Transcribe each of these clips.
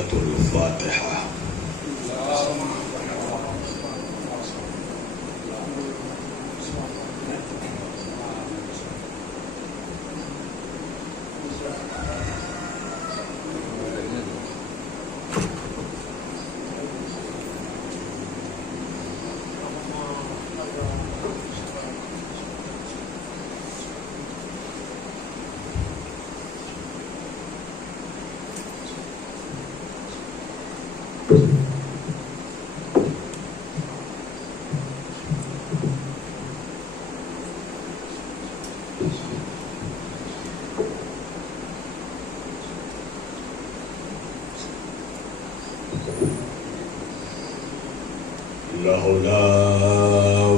برکۃ الفاتحہ۔ لا حول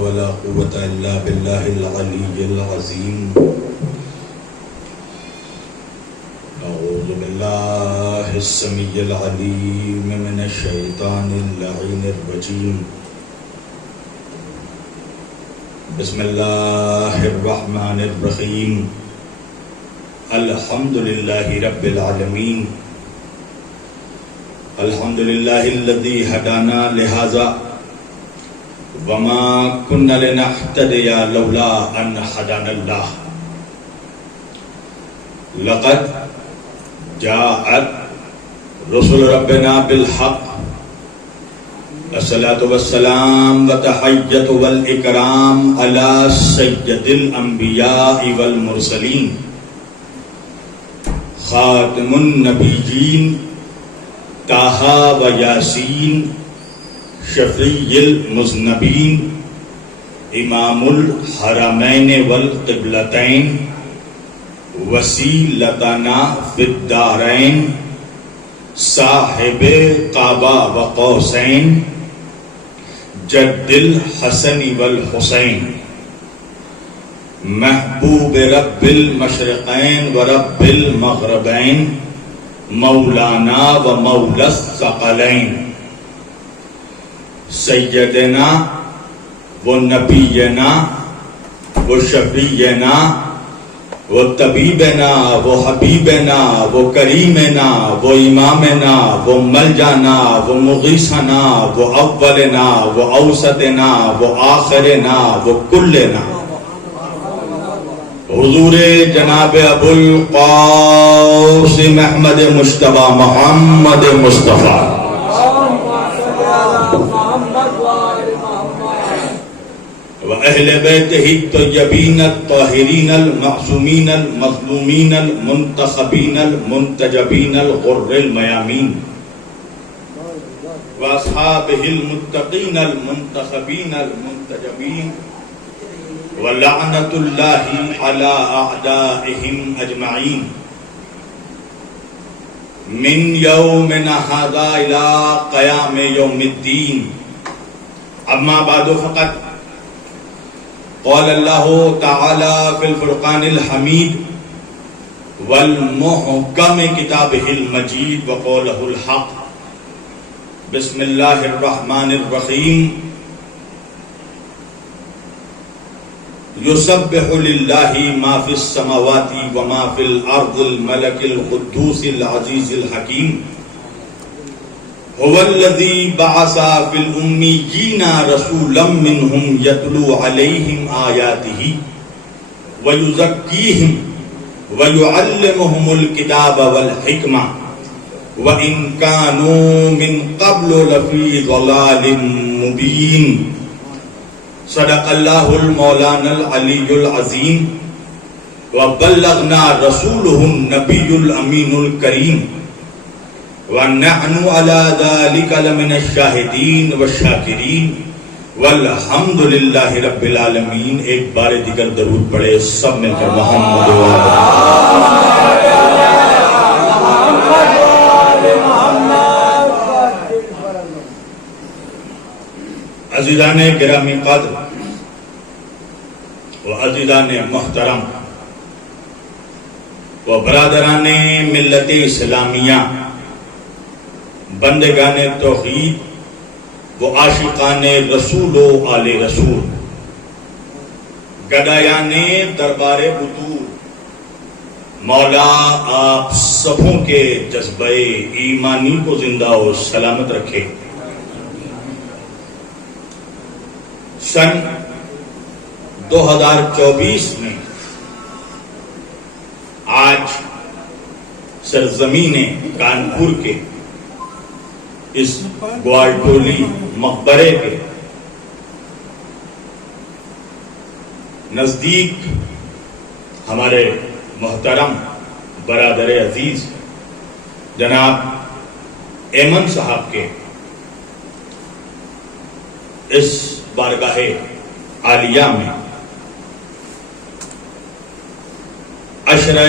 ولا قوة إلا بالله العلي العظيم۔ أعوذ بالله السميع العليم من الشيطان اللعين الرجيم۔ بسم الله الرحمن الرحيم۔ الحمد لله رب العالمين۔ الحمد لله الذي هدانا لهذا وما كنا لنهتدي لولا أن هدانا الله۔ لقد جاءت رسل ربنا بالحق۔ الصلاة والسلام والتحية والإكرام على سيد الأنبياء والمرسلين خاتم النبيين طه وياسين شفیع المذنبین امام الحرمین والقبلتین وسیلتنا فی الدارین صاحب قابا و قوسین جد الحسن والحسین محبوب رب المشرقین و رب المغربین مولانا و مولا الثقلین سیدنا و نبینا و شفیعنا و طبیبنا و حبیبنا و کریمنا و امامنا و ملجانا و مغیثنا و اولنا و اوسطنا و آخرنا و کلنا حضور جناب ابو القاسم احمد مجتبی محمد مصطفیٰ وأهل بيته الطيبين الطاهرين المعصومين المظلومين المنتخبين المنتجبين الغر الميامين وأصحابه المتقين المنتخبين المنتجبين ولعنة الله على أعدائهم أجمعين من يومنا هذا إلى قيام يوم الدين۔ أما بعد فقط قال الله تعالى في الفرقان الحميد والمحكم كتابه المجيد وقوله الحق۔ بسم الله الرحمن الرحيم۔ يسبح لله ما في السماوات وما في الأرض الملك القدوس العزيز الحكيم۔ هو الذي بعث في الأميين رسولا منهم يتلو عليهم آياته ويزكيهم ويعلمهم الكتاب والحكمة وإن كانوا من قبل لفي ضلال مبين۔ صدق الله المولانا العلي العظيم وبلغنا رسوله النبي الأمين الكريم وَنَحْنُ عَلَى ذَلِكَ لَمِنَ الشَّاهِدِينَ وَالشَّاكِرِينَ وَالْحَمْدُ لِلَّهِ رَبِّ الْعَالَمِينَ۔ ایک بار دیگر درود پڑھے سب مل کر محمد و عزیزان گرامی قدر و عزیزان محترم و برادران ملت اسلامیہ، بندگان توحید و عاشقان رسول و آل رسول، گدایان دربار بطور، مولا آپ سبوں کے جذبہ ایمانی کو زندہ و سلامت رکھے۔ سن 2024 میں آج سرزمین کانپور کے اس گوالٹولی مقبرے کے نزدیک ہمارے محترم برادر عزیز جناب ایمن صاحب کے اس بارگاہ عالیہ میں عشرہ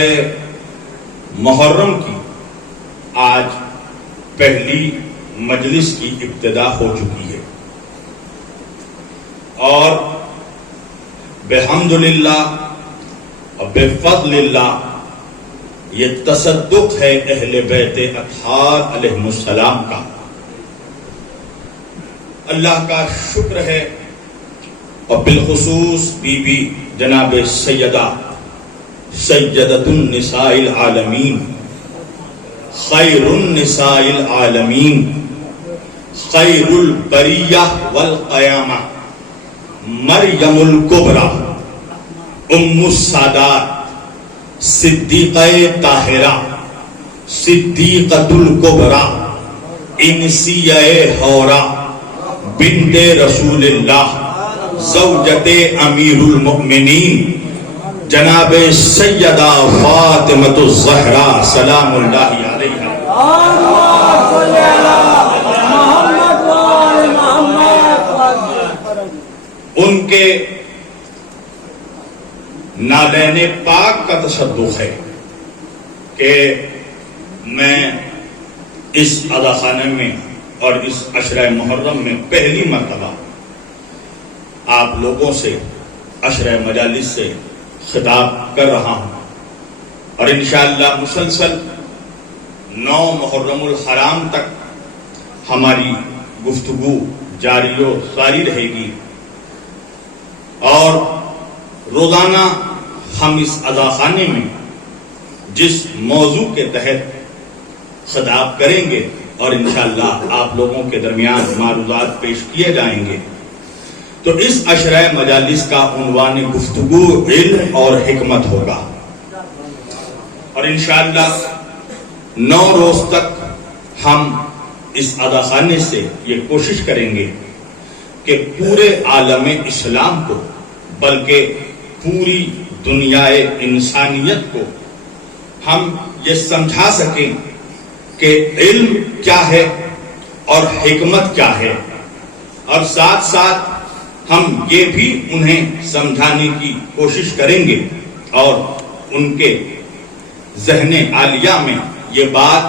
محرم کی آج پہلی مجلس کی ابتدا ہو چکی ہے، اور بحمدللہ اور بفضل اللہ یہ تصدق ہے اہل بیت اطہار علیہم السلام کا۔ اللہ کا شکر ہے، اور بالخصوص بی بی جناب سیدۃ النساء العالمین، خیر النساء العالمین، خیر البریہ والقیامہ، مریم الکبریٰ، ام السادات، صدیقہ طاہرہ، صدیقۃ الکبریٰ، انسیہ حورہ، بنت رسول اللہ، زوجت امیر المؤمنین جناب سیدہ فاطمۃ الزہرا سلام اللہ علیہا، ان کے نالین پاک کا تصدق ہے کہ میں اس عزاخانے میں اور اس عشرہ محرم میں پہلی مرتبہ آپ لوگوں سے عشرہ مجالس سے خطاب کر رہا ہوں، اور انشاءاللہ مسلسل 9 محرم الحرام تک ہماری گفتگو جاری و ساری رہے گی، اور روزانہ ہم اس عزاخانے میں جس موضوع کے تحت خطاب کریں گے اور انشاءاللہ آپ لوگوں کے درمیان معروضات پیش کیے جائیں گے، تو اس عشرہ مجالس کا عنوان گفتگو علم اور حکمت ہوگا، اور انشاءاللہ 9 روز تک ہم اس عزاخانے سے یہ کوشش کریں گے کہ پورے عالم اسلام کو، بلکہ پوری دنیا انسانیت کو ہم یہ سمجھا سکیں کہ علم کیا ہے اور حکمت کیا ہے، اور ساتھ ساتھ ہم یہ بھی انہیں سمجھانے کی کوشش کریں گے اور ان کے ذہن عالیہ میں یہ بات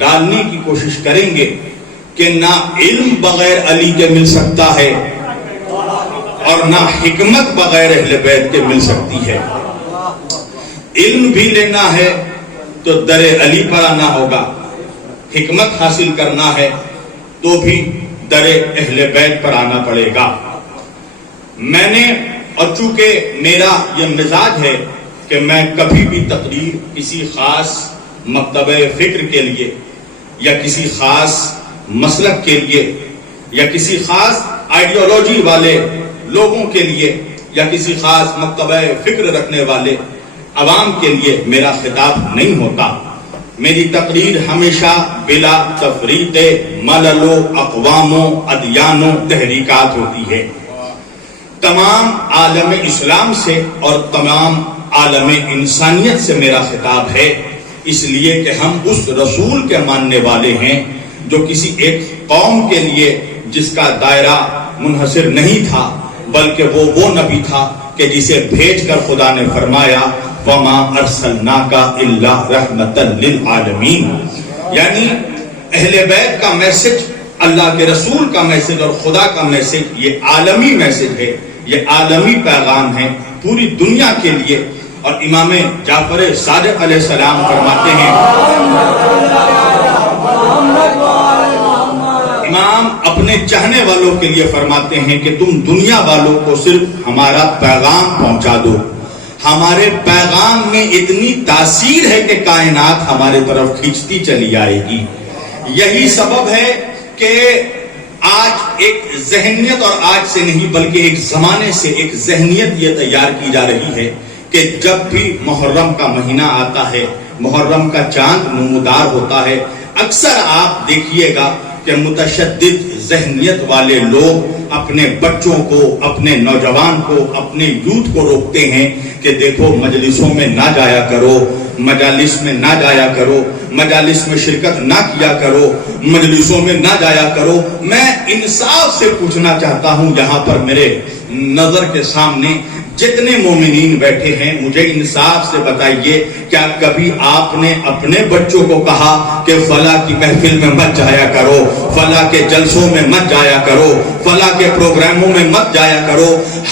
ڈالنے کی کوشش کریں گے کہ نہ علم بغیر علی کے مل سکتا ہے اور نہ حکمت بغیر اہل بیت کے مل سکتی ہے۔ علم بھی لینا ہے تو در علی پر آنا ہوگا، حکمت حاصل کرنا ہے تو بھی در اہل بیت پر آنا پڑے گا۔ میں نے، اور چونکہ میرا یہ مزاج ہے کہ میں کبھی بھی تقریر کسی خاص مکتبہ فکر کے لیے یا کسی خاص مسلک کے لیے یا کسی خاص آئیڈیالوجی والے لوگوں کے لیے یا کسی خاص مکتبہ فکر رکھنے والے عوام کے لیے میرا خطاب نہیں ہوتا۔ میری تقریر ہمیشہ بلا تفریق ملل و اقوام و ادیان و تحریکات ہوتی ہے، تمام عالم اسلام سے اور تمام عالم انسانیت سے میرا خطاب ہے، اس لیے کہ ہم اس رسول کے ماننے والے ہیں جو کسی ایک قوم کے لیے جس کا دائرہ منحصر نہیں تھا، بلکہ وہ نبی تھا کہ جسے بھیج کر خدا نے فرمایا وَمَا أَرْسَلْنَاكَ إِلَّا رَحْمَةً لِلْعَالَمِينَ، یعنی اہل بیت کا میسج، اللہ کے رسول کا میسج اور خدا کا میسج یہ عالمی میسج ہے، یہ عالمی پیغام ہے پوری دنیا کے لیے۔ اور امام جعفر صادق علیہ السلام فرماتے ہیں، امام اپنے چاہنے والوں کے لیے فرماتے ہیں کہ تم دنیا والوں کو صرف ہمارا پیغام پہنچا دو، ہمارے پیغام میں اتنی تاثیر ہے کہ کائنات ہمارے طرف کھینچتی چلی آئے گی. یہی سبب ہے کہ آج ایک ذہنیت، اور آج سے نہیں بلکہ ایک زمانے سے ایک ذہنیت یہ تیار کی جا رہی ہے کہ جب بھی محرم کا مہینہ آتا ہے، محرم کا چاند نمودار ہوتا ہے، اکثر آپ دیکھیے گا کہ متشدد ذہنیت والے لوگ اپنے بچوں کو، اپنے نوجوان کو، اپنے یوتھ کو روکتے ہیں کہ دیکھو مجلسوں میں نہ جایا کرو، مجالس میں نہ جایا کرو، مجالس میں شرکت نہ کیا کرو، مجلسوں میں نہ جایا کرو. میں انصاف سے پوچھنا چاہتا ہوں، یہاں پر میرے نظر کے سامنے جتنے مومنین بیٹھے ہیں، مجھے انصاف سے بتائیے، کیا کبھی آپ نے اپنے بچوں کو کہا کہ فلاں کی محفل میں مت جایا کرو، فلاں کے جلسوں میں مت جایا کرو، فلاں کے پروگراموں میں مت جایا کرو؟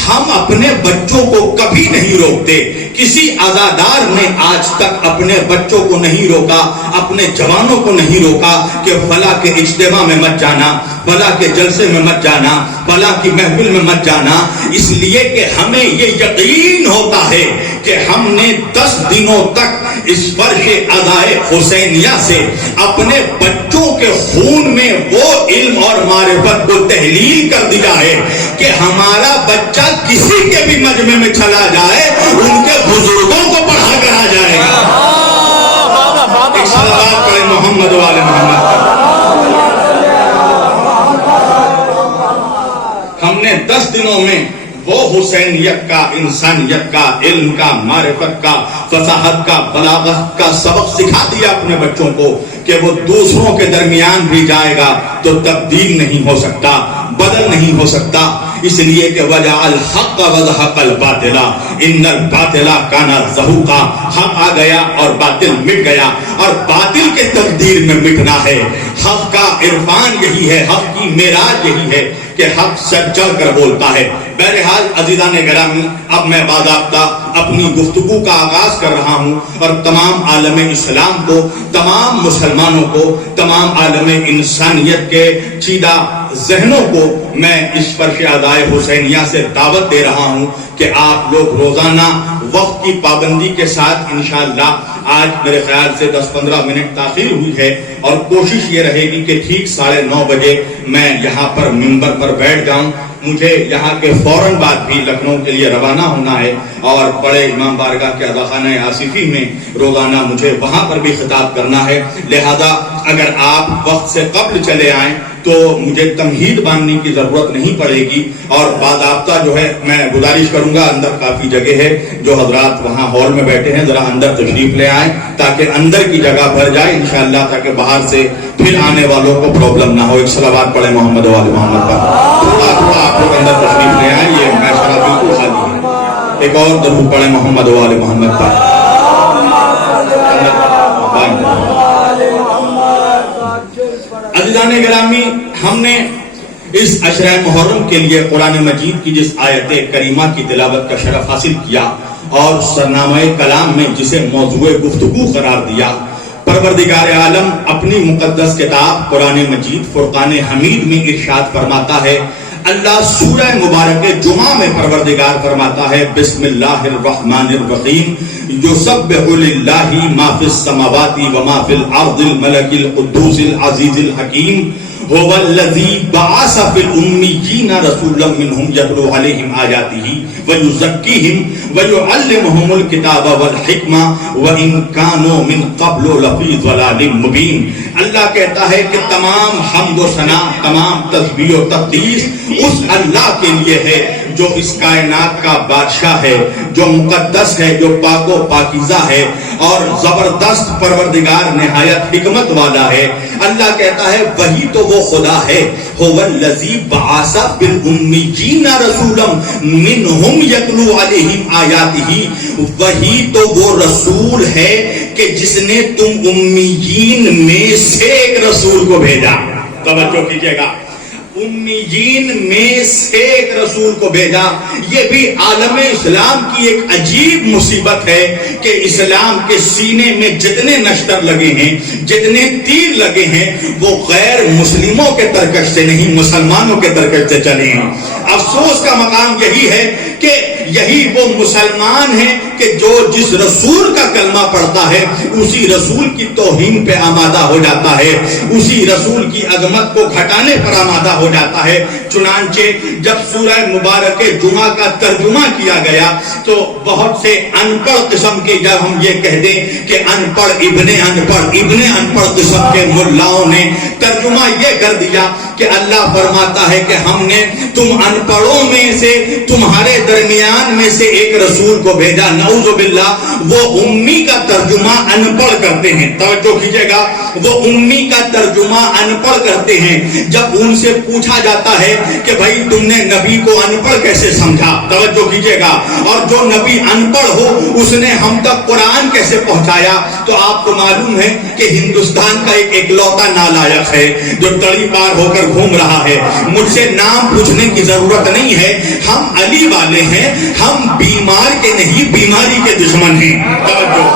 ہم اپنے بچوں کو کبھی نہیں روکتے. کسی عزادار نے آج تک اپنے بچوں کو نہیں روکا، اپنے جوانوں کو نہیں روکا کہ فلاں کے اجتماع میں مت جانا، فلاں کے جلسے میں مت جانا، فلاں کی محفل میں مت جانا. اس لیے کہ ہمیں یہ یقین ہوتا ہے کہ ہم نے 10 دنوں تک اس فرش ادائے حسینیہ سے اپنے بچوں کے خون میں وہ علم اور معرفت کو تحلیل کر دیا ہے کہ ہمارا بچہ کسی کے بھی مجمع میں چلا جائے ان کے بزرگوں کو پڑھا کر آ جائے گا. ایک صلوات پڑھیں محمد والے محمد. ہم نے 10 دنوں میں وہ حسینیت کا، انسانیت کا، علم کا، معرفت کا، فصاحت کا، بلاغت کا سبق سکھا دیا اپنے بچوں کو کہ وہ دوسروں کے درمیان بھی جائے گا تو تبدیل نہیں ہو سکتا، بدل نہیں ہو سکتا. اس لیے کہ وَجَعَلْ الْحَقَّ وَزَهَقَ الْبَاطِلَ إِنَّ الْبَاطِلَ كَانَ زَهُوقًا. حق آ گیا اور باطل مٹ گیا، اور باطل کے تقدیر میں مٹنا ہے. حق کا عرفان یہی ہے، حق کی معراج یہی ہے کہ حق سچ چل کر بولتا ہے. بہرحال عزیزان گرامی، اب میں باضابطہ اپنی گفتگو کا آغاز کر رہا ہوں، اور تمام عالم اسلام کو، تمام مسلمانوں کو، تمام عالم انسانیت کے چیدہ ذہنوں کو میں اس فرش ادائے حسینیہ سے دعوت دے رہا ہوں کہ آپ لوگ روزانہ وقت کی پابندی کے ساتھ انشاءاللہ، آج میرے خیال سے 10-15 منٹ تاخیر ہوئی ہے، اور کوشش یہ رہے گی کہ ٹھیک 9:30 بجے میں یہاں پر منبر پر بیٹھ جاؤں. مجھے یہاں کے فوراً بعد بھی لکھنؤ کے لیے روانہ ہونا ہے، اور بڑے امام بارگاہ کے اذاخانہ آصفی میں روزانہ مجھے وہاں پر بھی خطاب کرنا ہے. لہذا اگر آپ وقت سے قبل چلے آئیں تو مجھے تمہید باندھنے کی ضرورت نہیں پڑے گی، اور باضابطہ جو ہے میں گزارش کروں گا، اندر کافی جگہ ہے، جو حضرات وہاں ہال میں بیٹھے ہیں ذرا اندر تشریف لے آئیں تاکہ اندر کی جگہ بھر جائے انشاءاللہ، تاکہ باہر سے پھر آنے والوں کو پرابلم نہ ہو. ایک صلوات پڑھیں محمد والے محمد پر. تھوڑا تھوڑا آپ لوگ اندر تشریف لے آئیں، یہ معاشرہ بالکل خالی ہے. ایک اور درود پڑھیں محمد والے محمد پر. عزیزان گرامی، ہم نے اس عشرہ محرم کے لیے قرآن مجید کی جس آیت کریمہ کی تلاوت کا شرف حاصل کیا اور سرنامہ کلام میں جسے موضوع گفتگو قرار دیا، پروردگار عالم اپنی مقدس کتاب قرآن مجید فرقان حمید میں ارشاد فرماتا ہے. اللہ سورہ مبارک جمعہ میں پروردگار فرماتا ہے بسم اللہ الرحمن الرحیم یسبح للہ ما فی السماوات و ما فی الارض الملک القدوس العزیز الحکیم هو الذی بعث فی الامیین رسولا منہم یتلو علیہم آیاتہ ویزکیہم ویعلمہم الکتاب والحکمہ وان کانوا من قبل لفی ضلال مبین. اللہ کہتا ہے کہ تمام حمد و ثنا، تمام تسبیح و تقدیس اس اللہ کے لیے ہے جو اس کائنات کا بادشاہ ہے، جو مقدس ہے، جو پاک و پاکیزہ ہے، اور زبردست پروردگار نہایت حکمت والا ہے. اللہ کہتا ہے وہی تو وہ خدا ہے، هو الذی بعث بالامیین رسولا منہم یتلو علیہم آیاتہ، وہی تو وہ رسول ہے کہ جس نے تم امیین میں سے ایک رسول کو بھیجا. توجہ کیجئے گا، امیین میں سے ایک رسول کو بھیجا. یہ بھی عالم اسلام کی ایک عجیب مصیبت ہے کہ اسلام کے سینے میں جتنے نشتر لگے ہیں، جتنے تیر لگے ہیں، وہ غیر مسلموں کے ترکش سے نہیں، مسلمانوں کے ترکش سے چلے ہیں. افسوس کا مقام یہی ہے کہ یہی وہ مسلمان ہیں کہ جو جس رسول کا کلمہ پڑھتا ہے اسی رسول کی توہین پہ آمادہ ہو جاتا ہے، اسی رسول کی عظمت کو گھٹانے پر آمادہ ہو جاتا ہے۔ چنانچہ جب سورہ مبارک جمعہ کا ترجمہ کیا گیا تو بہت سے ان پڑھ قسم کے، جب ہم یہ کہہ دیں کہ ان پڑھ ابن ان پڑھ قسم کے ملاؤں نے ترجمہ یہ کر دیا کہ اللہ فرماتا ہے کہ ہم نے تم ان پڑھوں میں سے، تمہارے درمیان میں سے ایک رسول کو بھیجا۔ نعوذ باللہ، وہ امی کا ترجمہ ان پڑھ کرتے ہیں، توجہ کیجئے گا، وہ امی کا ترجمہ ان پڑھ کرتے ہیں۔ جب ان سے پوچھا جاتا ہے کہ بھائی تم نے نبی کو ان پڑھ کیسے سمجھا، توجہ کیجئے گا، اور جو نبی ان پڑھ ہو اس نے ہم تک قرآن کیسے پہنچایا، تو آپ کو معلوم ہے کہ ہندوستان کا ایک اکلوتا نالائق ہے جو تڑی پار ہو کر گھوم رہا ہے۔ مجھ سے نام پوچھنے کی ضرورت نہیں ہے، ہم علی والے ہیں، ہم بیمار کے نہیں بیماری کے دشمن ہیں۔ توجہ،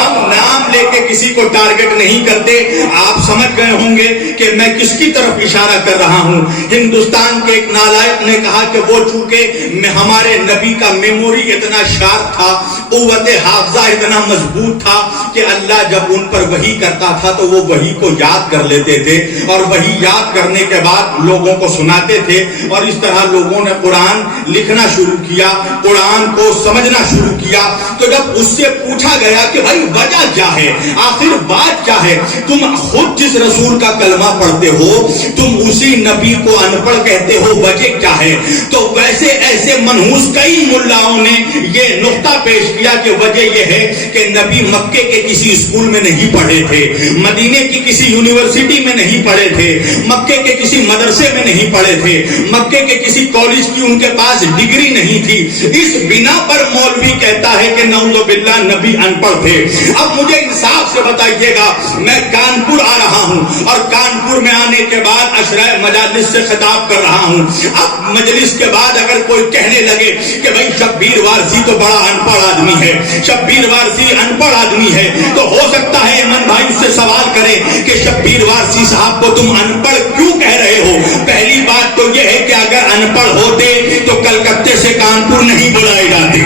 ہم نام لے کے کسی کو ٹارگٹ نہیں کرتے۔ آپ سمجھ گئے ہوں گے کہ میں کس کی طرف اشارہ کر رہا ہوں۔ ہندوستان کے ایک نالائق نے کہا کہ وہ چونکہ ہمارے نبی کا میموری اتنا شارپ تھا، قوت حافظہ اتنا مضبوط تھا کہ اللہ جب ان پر وحی کرتا تھا تو وہ وحی کو یاد کر لیتے تھے، اور وحی یاد کرنے کے بعد لوگوں کو سناتے تھے، اور اس طرح لوگوں نے قرآن لکھنا شروع کیا، قرآن کو سمجھنا شروع کیا۔ تو جب اس سے پوچھا گیا کہ بھائی وجہ کیا ہے، آخر بات کیا ہے، تم خود جس رسول کا کلمہ پڑھتے ہو تم اسی نبی کو ان پڑھ کہتے ہو، وجہ کیا ہے؟ تو ویسے ایسے منحوس کئی ملاؤں نے یہ نقطہ پیش کیا کہ وجہ یہ ہے کہ نبی مکے کے کسی اسکول میں نہیں پڑھے تھے، مدینے کی کسی یونیورسٹی میں نہیں پڑھے تھے، مکے کے کسی مدرسے میں نہیں پڑھے تھے، مکے کے کسی کالج کی ان کے پاس ڈگری نہیں تھی۔ اس بنا پر مولوی کہتا ہے کہ نعوذ باللہ نبی ان پڑھ تھے۔ اب مجھے انصاف سے بتائیے گا، میں کانپور آ رہا ہوں اور کانپور میں آنے کے بعد اشرائے مجالس سے خطاب کر رہا ہوں۔ اب مجلس کے بعد اگر کوئی کہنے لگے کہ بھائی شبیر وارسی تو بڑا ان پڑھ آدمی ہے، شبیر وارسی ان پڑھ آدمی ہے، تو ہو سکتا ہے ایمن بھائی اس سے سوال کرے کہ شبیر وارسی صاحب کو تم ان پڑھ کیوں کہہ رہے ہو؟ پہلی بات تو یہ ہے کہ اگر ان پڑھ ہوتے تو کلکتے سے کانپور نہیں بلائے جاتے۔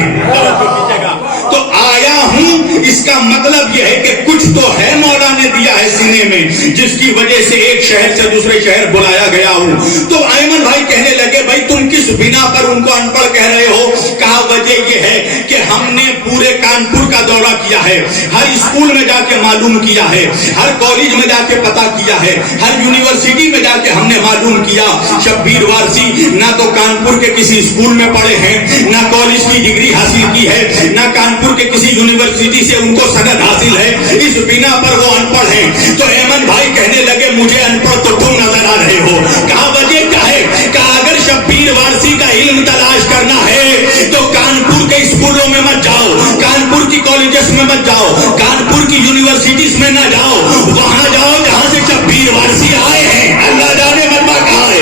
تو آیا ہوں، اس کا مطلب یہ ہے کہ کچھ تو ہے مولا نے دیا ہے سینے میں جس کی وجہ سے ایک شہر سے دوسرے شہر بلایا گیا ہوں۔ تو ایمن بھائی کہنے لگے بھائی تم کس بنا پر ان کو ان پڑھ کہہ رہے ہو؟ کہا وجہ یہ ہے کہ ہم نے پورے کانپور کا دورہ کیا ہے، ہر اسکول میں جا کے معلوم کیا ہے، ہر کالج میں جا کے پتا کیا ہے، ہر یونیورسٹی میں جا کے ہم نے معلوم کیا شبیر وارسی نہ تو کانپور کے کسی اسکول میں پڑھے ہیں، نہ کالج کی ڈگری حاصل کی ہے، نہ کانپور کے کسی یونیورسٹی سے ان کو سند حاصل ہے، اس بنا پر وہ ان پڑھ ہیں۔ تو ایمن بھائی کہنے لگے مجھے ان پڑھ تو تم نظر آ رہے ہو۔ کہا وجہ کیا ہے؟ کہا اگر شبیر وارسی کا علم تلاش کرنا ہے تو کانپور کے اسکولوں میں مت جاؤ، کانپور کی کالجز میں مت جاؤ، کانپور کی یونیورسٹیز میں نہ جاؤ، وہاں جاؤ جہاں سے شبیر وارسی آئے ہیں، اللہ جانے مرمہ کہاں ہے۔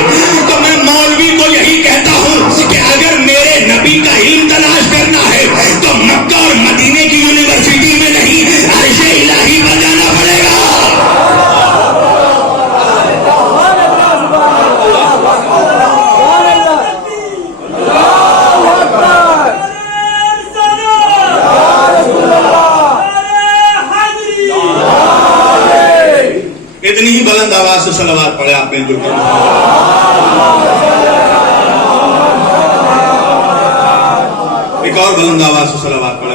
تو میں مولوی کو یہی کہتا ہوں کہ اگر میرے نبی کا علم تلاش کرنا ہے تو مکہ اور مدینے کی یونیورسٹی میں نہیں، عرش الہی پر جانا پڑے گا۔ اتنی ہی بلند آواز سے صلوات پڑھے آپ نے جو ایک اور بلند آواز سے صلوات پڑھے۔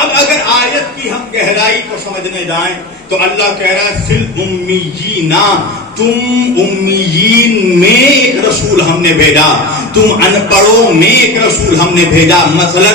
اب اگر آیت کی ہم گہرائی کو سمجھنے جائیں تو اللہ کہہ رہا ہے فل امیین، تم امیین میں ایک رسول ہم نے بھیجا، تم ان پڑھوں میں ایک رسول ہم نے بھیجا۔ مثلا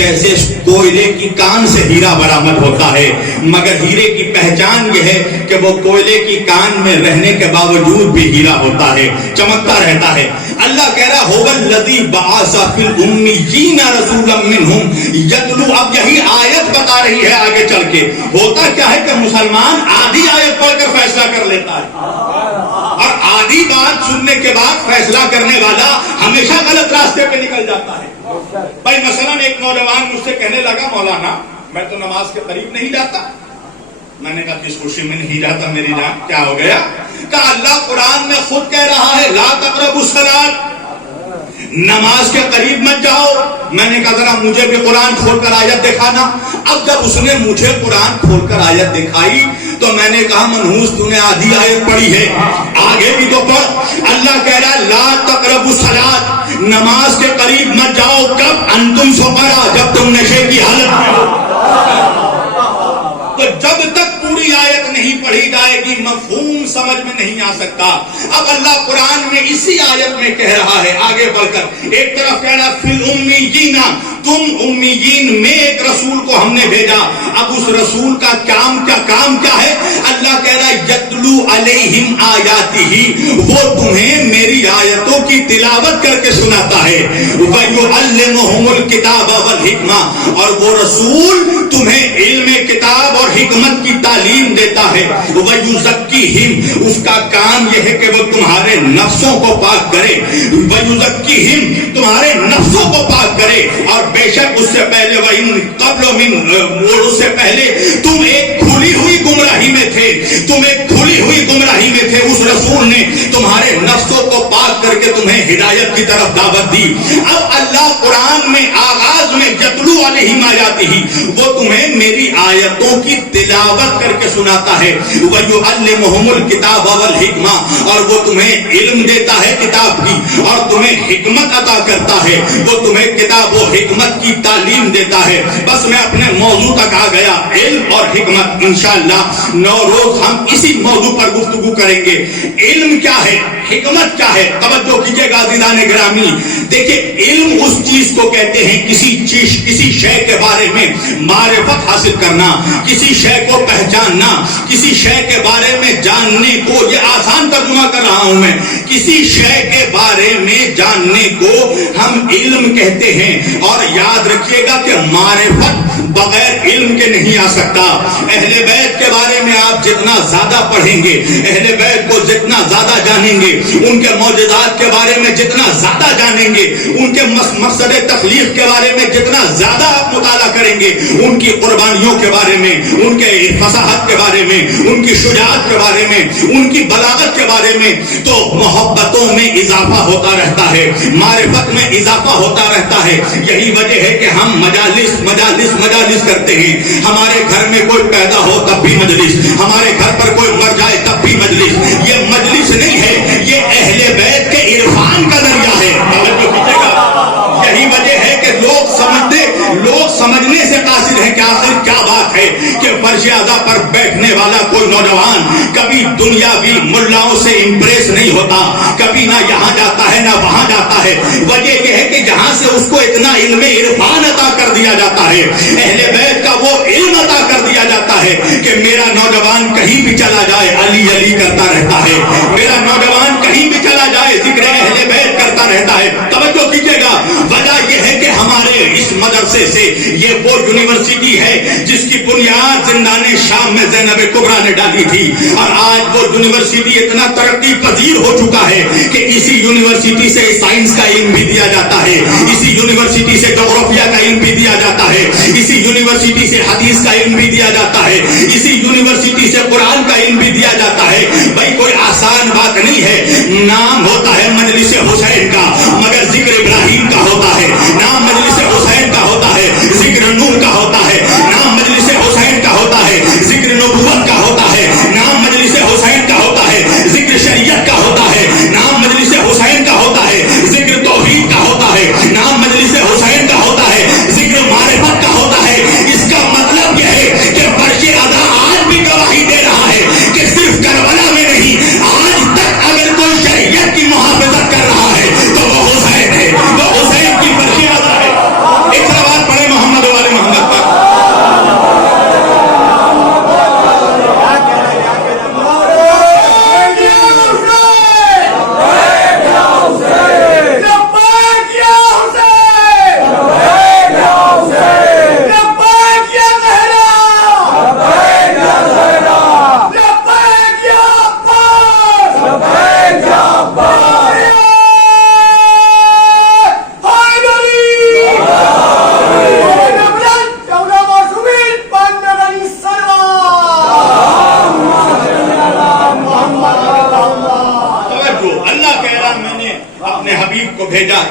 جیسے کوئلے کی کان سے ہیرا برآمد ہوتا ہے، مگر ہیرے کی پہچان یہ ہے کہ وہ کوئلے کی کان میں رہنے کے باوجود بھی ہیرا ہوتا ہے، چمکتا رہتا ہے۔ اللہ کہہ رہا هو الذی بعث فی الامیین رسولا منہم یتلو. اب یہی آیت بتا رہی ہے آگے چل کے ہوتا کیا ہے کہ مسلمان آدھی آیت پڑھ کر فیصلہ کر لیتا ہے اور آدھی بات سننے کے بعد فیصلہ کرنے والا ہمیشہ غلط راستے پہ نکل جاتا ہے. بھائی مثلا ایک نوجوان مجھ سے کہنے لگا مولانا میں تو نماز کے قریب نہیں جاتا. میں نے کہا کس خوشی میں نہیں جاتا میری جان, کیا ہو گیا؟ کہا اللہ قرآن میں خود کہہ رہا ہے لا تقربوا الصلاۃ, نماز کے قریب مت جاؤ. میں نے کہا ذرا مجھے بھی قرآن کھول کر آیت دکھانا. اب جب اس نے مجھے قرآن کھول کر آیت دکھائی تو میں نے کہا منحوس تو نے آدھی آیت پڑھی ہے, آگے بھی تو پڑھ. اللہ کہہ رہا لا تقربوا الصلاۃ, نماز کے قریب مت جاؤ. کب؟ انتم سکارا, جب تم نشے کی حالت میں ہو. تو جب تک پوری آیت نہیں پڑھی جائے گی مفہوم سمجھ میں نہیں آ سکتا. اب اللہ قرآن میں اسی آیت میں کہہ رہا ہے آگے بڑھ کر, ایک طرف کہہ رہا فی الامیین, تم امیین میں ایک رسول کو ہم نے بھیجا. اب اس رسول کا کام کیا ہے؟ اللہ کہہ رہا ہے یتلو علیہم آیاتہ, وہ تمہیں میری آیتوں کی تلاوت کر کے سناتا ہے. وَيُعَلِّمُهُمُ الْكِتَابَ وَالْحِکْمَةَ, اور وہ رسول تمہیں علم کتاب اور حکمت کی تعلیم دیتا ہے. وَيُزَكِّيهِمْ, اس کا کام یہ ہے کہ وہ تمہارے نفسوں کو پاک کرے. وَيُزَكِّيهِمْ, تمہارے نفسوں کو پاک کرے. اور بے شک اس سے پہلے اس سے پہلے تم ایک کھلی ہوئی گمراہی میں تھے, اس رسول نے تمہارے نفسوں کو پاک کر کے تمہیں ہدایت کی طرف دعوت دی. اب اللہ قرآن میں آغاز میں یتلو علیہم آیاتہ, وہ تمہیں میری آیتوں کی تلاوت کر کے سناتا ہے. وَيُعَلِّمُهُمُ الْكِتَابَ وَالْحِکْمَةَ, اور وہ تمہیں علم دیتا ہے کتاب کی اور تمہیں حکمت عطا کرتا ہے, وہ تمہیں کتاب و حکمت کی تعلیم دیتا ہے. بس میں اپنے موضوع تک آ گیا, علم اور حکمت. انشاءاللہ 9 روز ہم اسی موضوع پر گفتگو کریں گے. علم کیا ہے, حکمت کیا ہے؟ توجہ کیجئے گا عزیزان گرامی. دیکھیں علم اس چیز کو کہتے ہیں, کسی شے کے بارے میں معرفت حاصل کرنا, کسی شے کو پہچاننا, کسی شے کے بارے میں جاننے کو, یہ آسان ترجمہ کر رہا ہوں میں, کسی شے کے بارے میں جاننے کو ہم علم کہتے ہیں. اور یاد رکھیے گا کہ معرفت بغیر علم کے نہیں آ سکتا. اہل بیت کے بارے میں آپ جتنا زیادہ پڑھیں گے, اہل بیت کو جتنا زیادہ جانیں گے, ان کے معجزات کے بارے میں جتنا زیادہ جانیں گے, ان کے مقصد تخلیق کے بارے میں جتنا زیادہ آپ مطالعہ کریں گے, ان کی قربانیوں کے بارے میں, ان کے فصاحت کے بارے میں, ان کی شجاعت کے بارے میں, ان کی بلاغت کے بارے میں, تو محبتوں میں اضافہ ہوتا رہتا ہے, معرفت میں اضافہ ہوتا رہتا ہے. یہی وجہ ہے کہ ہم مجالس کرتے ہیں. ہمارے گھر میں کوئی پیدا ہو تب بھی مجلس, ہمارے گھر پر کوئی مر جائے تب بھی مجلس. یہ مجلس نہیں ہے, یہ اہل بیت کے عرفان کا ذریعہ ہے. توجہ کیجیے گا, یہی وجہ ہے کہ لوگ سمجھنے سے قاصر ہیں کہ آخر کیا بات ہے کہ فرش ادا پر بیٹھنے والا کوئی نوجوان کبھی دنیاوی ملاؤں سے امپریس نہیں ہوتا, کبھی نہ یہاں جاتا ہے نہ وہاں جاتا ہے. وجہ یہ ہے کہ جہاں سے اس کو اتنا علم عرفان عطا کر دیا جاتا ہے, اہل بیت کا وہ علم عطا کر دیا جاتا ہے کہ میرا نوجوان کہیں بھی چلا جائے علی علی کرتا رہتا ہے, میرا نوجوان کہیں بھی چلا جائے ذکر اہل بیت کرتا رہتا ہے. توجہ کیجیے گا, وجہ یہ ہے کہ ہمارے اس مدرسے سے, یہ وہ یونیورسٹی ہے جس کی بنیاد زندان شام میں زینب کبریٰ نے ڈالی تھی, اور آج وہ یونیورسٹی اتنا ترقی پذیر ہو چکا ہے کہ اسی یونیورسٹی سے سائنس کا علم بھی دیا جاتا ہے, اسی یونیورسٹی سے جغرافیہ کا علم بھی دیا جاتا ہے, اسی یونیورسٹی سے حدیث کا علم بھی دیا جاتا ہے, اسی یونیورسٹی سے قرآن کا علم بھی دیا جاتا ہے. بھائی کوئی آسان بات نہیں ہے. نام ہوتا ہے مجلس حسین کا مگر ذکر ابراہیم کا ہوتا ہے, نام مجلس حسین کا ہوتا ہے ذکر نور کا ہوتا ہے, نام مجلس حسین کا ہوتا ہے ذکر نبوت کا ہوتا ہے, نام مجلس حسین کا ہوتا ہے ذکر شریعت کا ہوتا ہے, نام مجلس حسین کا ہوتا ہے ذکر توحید کا ہوتا ہے, نام مجلس حسین کا ہوتا ہے ذکر معرفت کا ہوتا ہے. اس کا مطلب یہ ہے کہ فرش ادا آج بھی گواہی دے رہا ہے کہ صرف کربلا میں نہیں, آج تک اگر کوئی شریعت کی محافظت کر رہا ہے,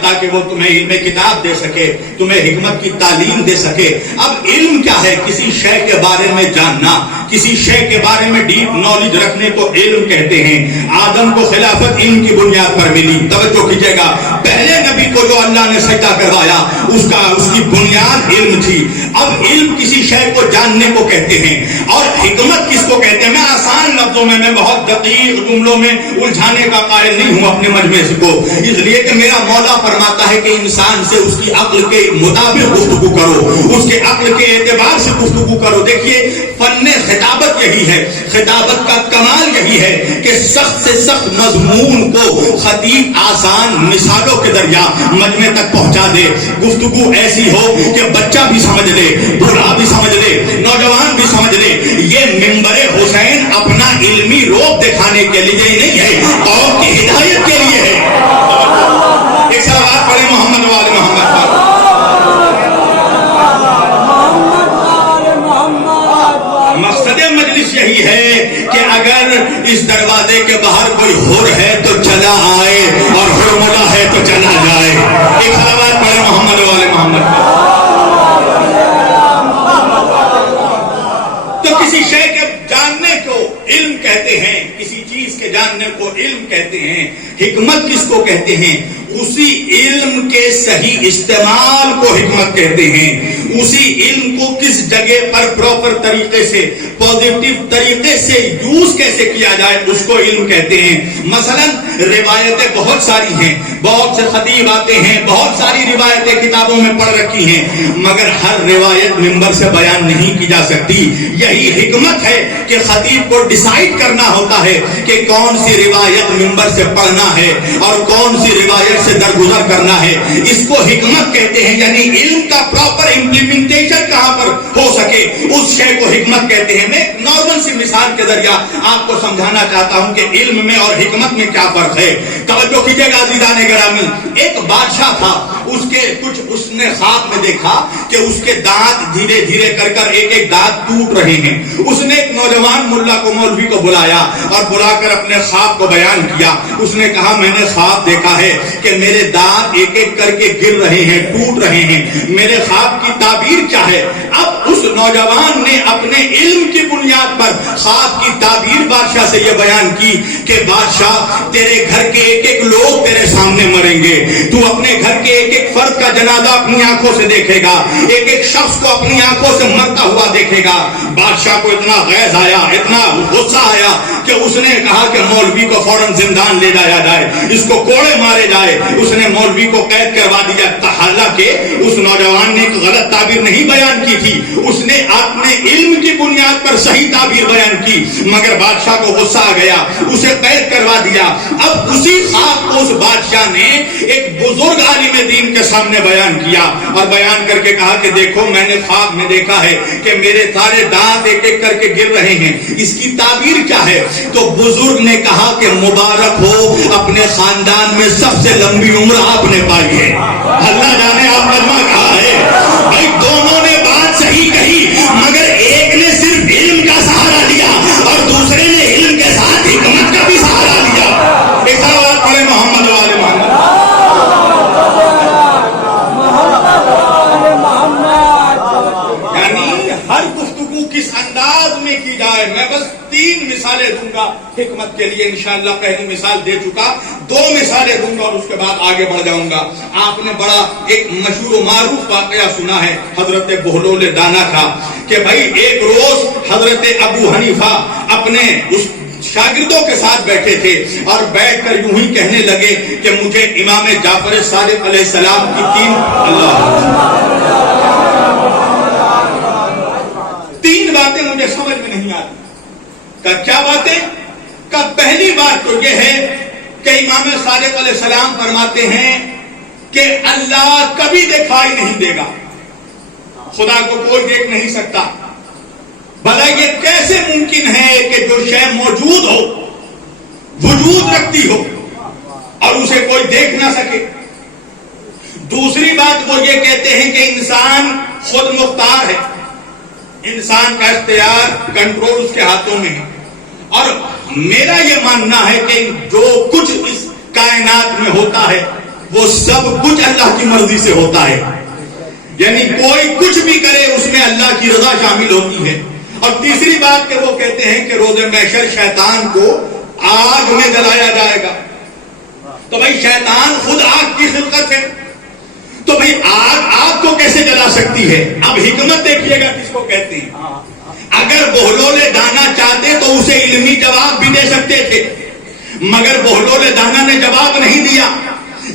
تاکہ وہ تمہیں علم کتاب دے سکے, تمہیں حکمت کی تعلیم دے سکے. اب علم کیا ہے؟ کسی شے کے بارے میں جاننا, کسی شے کے بارے میں ڈیپ نالج رکھنے کو علم کہتے ہیں. آدم کو خلافت علم کی بنیاد پر ملی. توجہ کیجیے گا, پہلے نبی کو جو اللہ نے سجدہ کروایا اس کی بنیاد علم تھی. اب علم کسی شے کو جاننے کو کہتے ہیں. اور حکمت کس کو کہتے ہیں؟ میں آسان لفظوں میں بہت دقیق جملوں میں الجھانے کا قائل نہیں ہوں اپنے مجمع کو, اس لیے کہ میرا مولا فرماتا ہے کہ انسان سے اس کی عقل کے مطابق گفتگو کرو, اس کے عقل کے اعتبار سے گفتگو کرو. دیکھیے فن خطابت یہی ہے, خطابت کا کمال یہی ہے کہ سخت سے سخت مضمون کو خطیب آسان مثالوں کے ذریعہ مجمع تک پہنچا دے. گفتگو ایسی ہو کہ بچہ بھی سمجھ لے, بوڑھا بھی سمجھ لے, نوجوان بھی سمجھ لے. یہ منبر حسین اپنا علمی روپ دکھانے کے لیے ہی نہیں ہے, قوم کی ہدایت کے لیے ہے. ایک صلوات پڑھیں محمد وآل محمد پر. مقصد مجلس یہی ہے کہ اگر اس دروازے کے باہر کوئی ہور ہے تو چلا آئے, اور ہرملا ہے تو چلا جائے. ایک صلوات پڑھیں محمد وآل محمد پر. تو کسی شے کے جاننے کو علم کہتے ہیں, کسی چیز کے جاننے کو علم کہتے ہیں. حکمت کس کو کہتے ہیں؟ اسی علم کے صحیح استعمال کو حکمت کہتے ہیں. اسی علم کو کس جگہ پر پراپر طریقے سے, پوزیٹیو طریقے سے یوز کیسے کیا جائے, اس کو علم کہتے ہیں. مثلا روایتیں بہت ساری ہیں, بہت سے خطیب آتے ہیں, بہت ساری روایتیں کتابوں میں پڑھ رکھی ہیں, مگر ہر روایت منبر سے بیان نہیں کی جا سکتی. یہی حکمت ہے کہ خطیب کو ڈیسائیڈ کرنا ہوتا ہے کہ کون سی روایت منبر سے پڑھنا ہے اور کون سی روایت سے درگزر کرنا ہے. اس کو حکمت کہتے ہیں, یعنی علم کا پراپر امپلیمنٹیشن کہاں پر ہو سکے اس شے کو حکمت کہتے ہیں. میں ایک نارمل سی مثال کے ذریعہ آپ کو سمجھانا چاہتا ہوں کہ علم میں اور حکمت میں کیا فرق ہے. توجہ کیجیے گا عزیزان گرامی. ایک بادشاہ تھا, اس نے خواب میں دیکھا کہ اس کے دانت دھیرے دھیرے کر ایک ایک دانت ٹوٹ رہے ہیں. اس نے ایک نوجوان ملا کو, مولوی کو بلایا اور بلا کر اپنے خواب کو بیان کیا. اس نے کہا میں نے خواب دیکھا ہے کہ میرے دانت ایک ایک کر کے گر رہے ہیں, ٹوٹ رہے ہیں, میرے خواب کی تعبیر کیا ہے؟ اب اس نوجوان نے اپنے علم کی بنیاد پر خواب کی تعبیر بادشاہ سے یہ بیان کی کہ بادشاہ تیرے گھر کے ایک ایک لوگ تیرے سامنے مریں گے, تو اپنے گھر کے ایک ایک فرد کا جنازہ اپنی آنکھوں سے دیکھے گا, ایک ایک شخص کو اپنی آنکھوں سے مرتا ہوا دیکھے گا. بادشاہ کو اتنا غیظ آیا, اتنا غصہ آیا کہ اس نے کہا کہ مولوی کو فوراً زندان لے جایا جائے, اس کو کوڑے مارے جائے. اس نے مولوی کو قید کروا دیا. حالانکہ اس نوجوان نے ایک غلط تعبیر نہیں بیان کی تھی, اس نے اپنے علم کی بنیاد پر صحیح تعبیر بیان کی, مگر بادشاہ کو غصہ آ گیا, اسے قید کروا دیا. اب اسی خواب کو اس بادشاہ نے ایک بزرگ عالم دین کے سامنے بیان کیا اور بیان کر کے کہا کہ دیکھو میں نے خواب میں دیکھا ہے کہ میرے سارے دانت ایک ایک کر کے گر رہے ہیں, اس کی تعبیر کیا ہے؟ تو بزرگ نے کہا کہ مبارک ہو, اپنے خاندان میں سب سے لمبی عمر آپ نے پائی ہے. اللہ جانے آپ مجمع کہا ہے. بھائی دونوں نے بات صحیح کہی, مگر ایک نے صرف علم کا سہارا لیا اور دوسرے نے علم کے ساتھ حکمت کا بھی سہارا لیا. ایک صلوات پڑھیں محمد وآل محمد. یعنی ہر گفتگو کس انداز میں کی جائے. میں بس 3 مثالیں دوں گا حکمت کے لیے, انشاءاللہ پہلی مثال دے چکا, 2 مثالیں دوں گا اور اس کے بعد آگے بڑھ جاؤں گا. آپ نے بڑا ایک مشہور و معروف واقعہ سنا ہے حضرت بہلول دانا کا, کہ بھائی ایک روز حضرت ابو حنیفہ اپنے اس شاگردوں کے ساتھ بیٹھے تھے اور بیٹھ کر یوں ہی کہنے لگے کہ مجھے امام جعفر صادق علیہ السلام کی 3 باتیں مجھے سمجھ میں نہیں آتی. کیا باتیں؟ پہلی بات تو یہ ہے کہ امام صادق علیہ السلام فرماتے ہیں کہ اللہ کبھی دکھائی نہیں دے گا, خدا کو کوئی دیکھ نہیں سکتا. بھلا یہ کیسے ممکن ہے کہ جو شے موجود ہو, وجود رکھتی ہو, اور اسے کوئی دیکھ نہ سکے؟ دوسری بات وہ یہ کہتے ہیں کہ انسان خود مختار ہے, انسان کا اختیار, کنٹرول اس کے ہاتھوں میں ہے. اور میرا یہ ماننا ہے کہ جو کچھ اس کائنات میں ہوتا ہے وہ سب کچھ اللہ کی مرضی سے ہوتا ہے. یعنی کوئی کچھ بھی کرے اس میں اللہ کی رضا شامل ہوتی ہے. اور تیسری بات کہ وہ کہتے ہیں کہ روز محشر شیطان کو آگ میں جلایا جائے گا. تو بھائی شیطان خود آگ کی خلقت ہے, تو بھائی آگ کو کیسے جلا سکتی ہے؟ اب حکمت دیکھیے گا کس کو کہتے ہیں. اگر بہلول دانا چاہتے تو اسے علمی جواب بھی دے سکتے تھے, مگر بہلول دانا نے جواب نہیں دیا.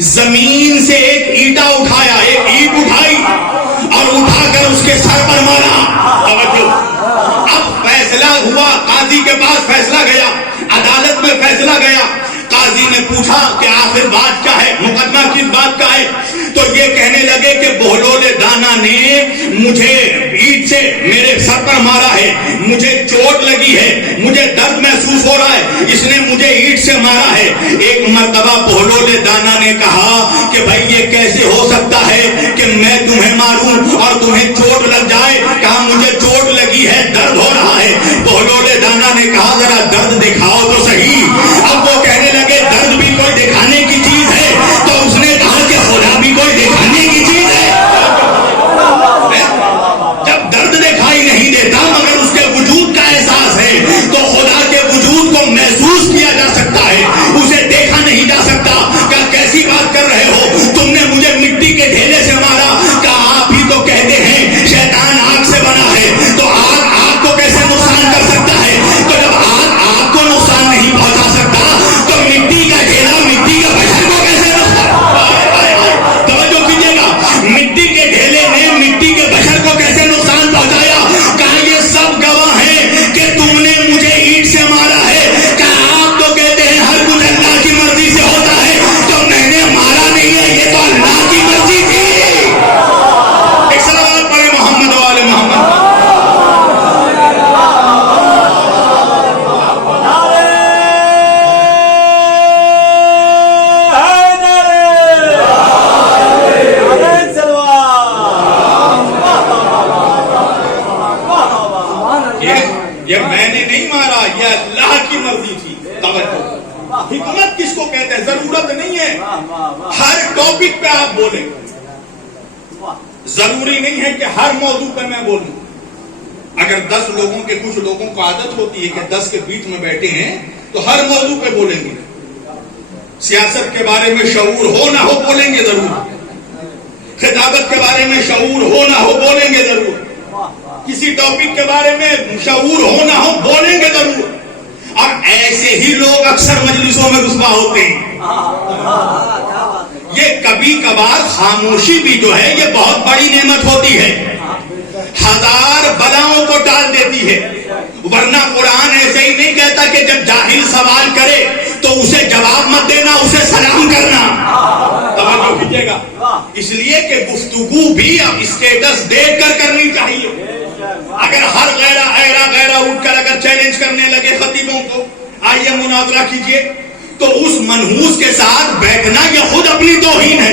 زمین سے ایک اینٹا اٹھایا, ایک اینٹ اٹھائی اور اٹھا کر اس کے سر پر مارا. اب فیصلہ ہوا, قاضی کے پاس فیصلہ گیا, عدالت میں فیصلہ گیا. قاضی نے پوچھا کہ آخر بات کیا ہے, مقدمہ کس بات کا ہے؟ تو یہ کہنے لگے کہ بہلول دانا نے مجھے اینٹ سے میرے سر پر مارا ہے, مجھے چوٹ لگی ہے, مجھے درد محسوس ہو رہا ہے, اس نے مجھے اینٹ سے مارا ہے. ایک مرتبہ بہلول دانا نے کہا کہ بھائی یہ کیسے ہو سکتا ہے کہ میں تمہیں ماروں اور تمہیں چوٹ لگ جائے؟ کہا مجھے چوٹ لگی ہے, درد ہو رہا ہے. بہلول دانا نے کہا ذرا درد دکھاؤ تو صحیح. اب وہ کہنے لگے درد بھی کوئی دکھانے کی چیز ہے؟ تو اس نے کہا کہ خدا بھی کوئی دکھانے کی چیز ہے. جب درد دکھائی نہیں دیتا مگر اس کے وجود کا احساس ہے تو خدا کے وجود کو محسوس کیا جا سکتا ہے, اسے دیکھا نہیں جا سکتا. کیا کیسی بات کر رہے ہو, تم نے مجھے مٹی کے ڈھیلے سے مارا. کہا آپ ہی تو کہتے ہیں شیطان آگ سے بنا ہے, تو آگ کو کیسے نقصان کر سکتا ہے؟ تو جب آگ کو نقصان نہیں پہنچا سکتا تو مٹی کا ڈھیلا مٹی کا بشر کو کیسے نقصان؟ توجہ کیجیے گا, مٹی کے ڈھیلے نے مٹی کے بشر کو کیسے نقصان پہنچایا؟ کہا یہ سب گواہ ہیں کہ تم نے مجھے اینٹ سے مارا ہے. کہا آپ تو کہتے ہیں ہر کچھ اللہ کی مرضی سے ہوتا ہے, تو میں نے مارا نہیں ہے, یہ تو اللہ کی مرضی تھی. ایک صلوات پڑھیں محمد و آل محمد. یہ میں نے نہیں مارا, یہ اللہ کی مرضی تھی. توجہ, حکمت کس کو کہتے ہیں؟ ضرورت نہیں ہے ہر ٹاپک پہ آپ بولیں, ضروری نہیں ہے کہ ہر موضوع پہ میں بولوں. اگر 10 لوگوں کے, کچھ لوگوں کو عادت ہوتی ہے کہ 10 کے بیچ میں بیٹھے ہیں تو ہر موضوع پہ بولیں گے. سیاست کے بارے میں شعور ہو نہ ہو بولیں گے ضرور, خطابت کے بارے میں شعور ہو نہ ہو بولیں گے ضرور, کسی ٹاپک کے بارے میں شعور ہو نہ ہو بولیں گے ضرور. اور ایسے ہی لوگ اکثر مجلسوں میں رسوا ہوتے ہیں. یہ کبھی کبھار خاموشی بھی جو ہے یہ بہت بڑی نعمت ہوتی ہے, ہزار بلاؤں کو ٹال دیتی ہے. ورنہ قرآن ایسے ہی نہیں کہتا کہ جب جاہل سوال کرے تو اسے جواب مت دینا, اسے سلام کرنا. توجہ کیجیے گا, اس لیے کہ گفتگو بھی اب اسٹیٹس دیکھ کر کرنی چاہیے. اگر ہر غیرہ اٹھ کر اگر چیلنج کرنے لگے خطیبوں کو, آئیے مناظرہ کیجیے, تو اس منحوس کے ساتھ بیٹھنا یہ خود اپنی توہین ہے.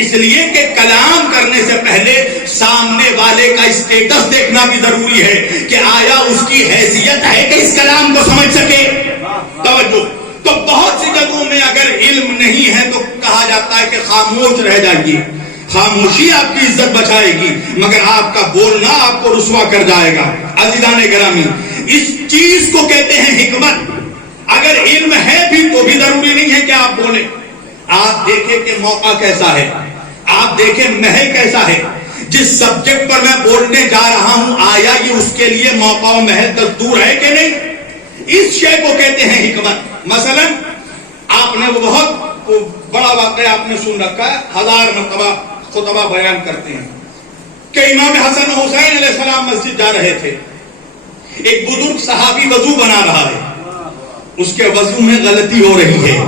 اس لیے کہ کلام کرنے سے پہلے سامنے والے کا اسٹیٹس دیکھنا بھی ضروری ہے کہ آیا اس کی حیثیت ہے کہ اس کلام کو سمجھ سکے. توجہ, تو بہت سی جگہوں میں اگر علم نہیں ہے تو کہا جاتا ہے کہ خاموش رہ جائیے, خاموشی آپ کی عزت بچائے گی مگر آپ کا بولنا آپ کو رسوا کر جائے گا. عزیزان گرامی, اس چیز کو کہتے ہیں حکمت. اگر علم ہے بھی تو بھی ضروری نہیں ہے کہ آپ بولیں. آپ دیکھیں کہ موقع کیسا ہے, آپ دیکھیں محل کیسا ہے. جس سبجیکٹ پر میں بولنے جا رہا ہوں آیا یہ اس کے لیے موقع و محل دستور ہے کہ نہیں, اس شے کو کہتے ہیں حکمت. مثلا آپ نے وہ بہت بڑا واقعہ آپ نے سن رکھا ہے, 1000 مرتبہ خطبہ بیان کرتے ہیں کہ امام حسن حسین علیہ السلام مسجد جا رہے تھے. ایک بزرگ صحابی وضو بنا رہا ہے, اس کے وضو میں غلطی ہو رہی ہے.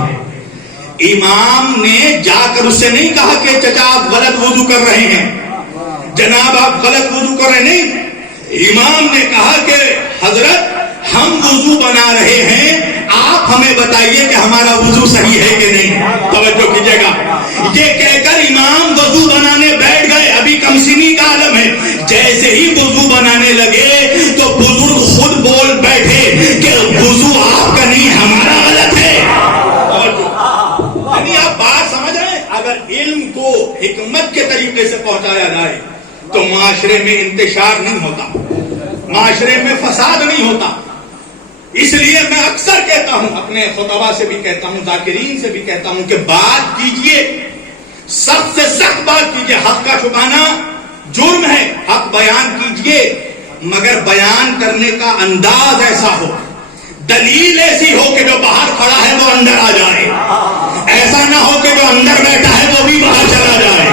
امام نے جا کر اس سے نہیں کہا کہ چچا آپ غلط وضو کر رہے ہیں, جناب آپ غلط وضو کر رہے نہیں. امام نے کہا کہ حضرت ہم وضو بنا رہے ہیں, آپ ہمیں بتائیے کہ ہمارا وضو صحیح ہے کہ نہیں. توجہ کیجیے گا, یہ کہہ کر امام وضو بنانے بیٹھ گئے. ابھی کمسنی کا عالم ہے, جیسے ہی وضو بنانے لگے تو بزرگ خود بول بیٹھے کہ وضو آپ کا نہیں ہمارا غلط ہے. یعنی آپ بات سمجھ رہے ہیں, دین کو حکمت کے طریقے سے پہنچایا جائے تو معاشرے میں انتشار نہیں ہوتا، معاشرے میں فساد نہیں ہوتا. اس لیے میں اکثر کہتا ہوں، اپنے خطبہ سے بھی کہتا ہوں، ذاکرین سے بھی کہتا ہوں کہ بات کیجئے، سخت سے سخت بات کیجئے. حق کا چھپانا جرم ہے، حق بیان کیجئے، مگر بیان کرنے کا انداز ایسا ہو، دلیل ایسی ہو کہ جو باہر کھڑا ہے وہ اندر آ جائے، ایسا نہ ہو کہ جو اندر بیٹھا ہے وہ بھی باہر چلا جائے.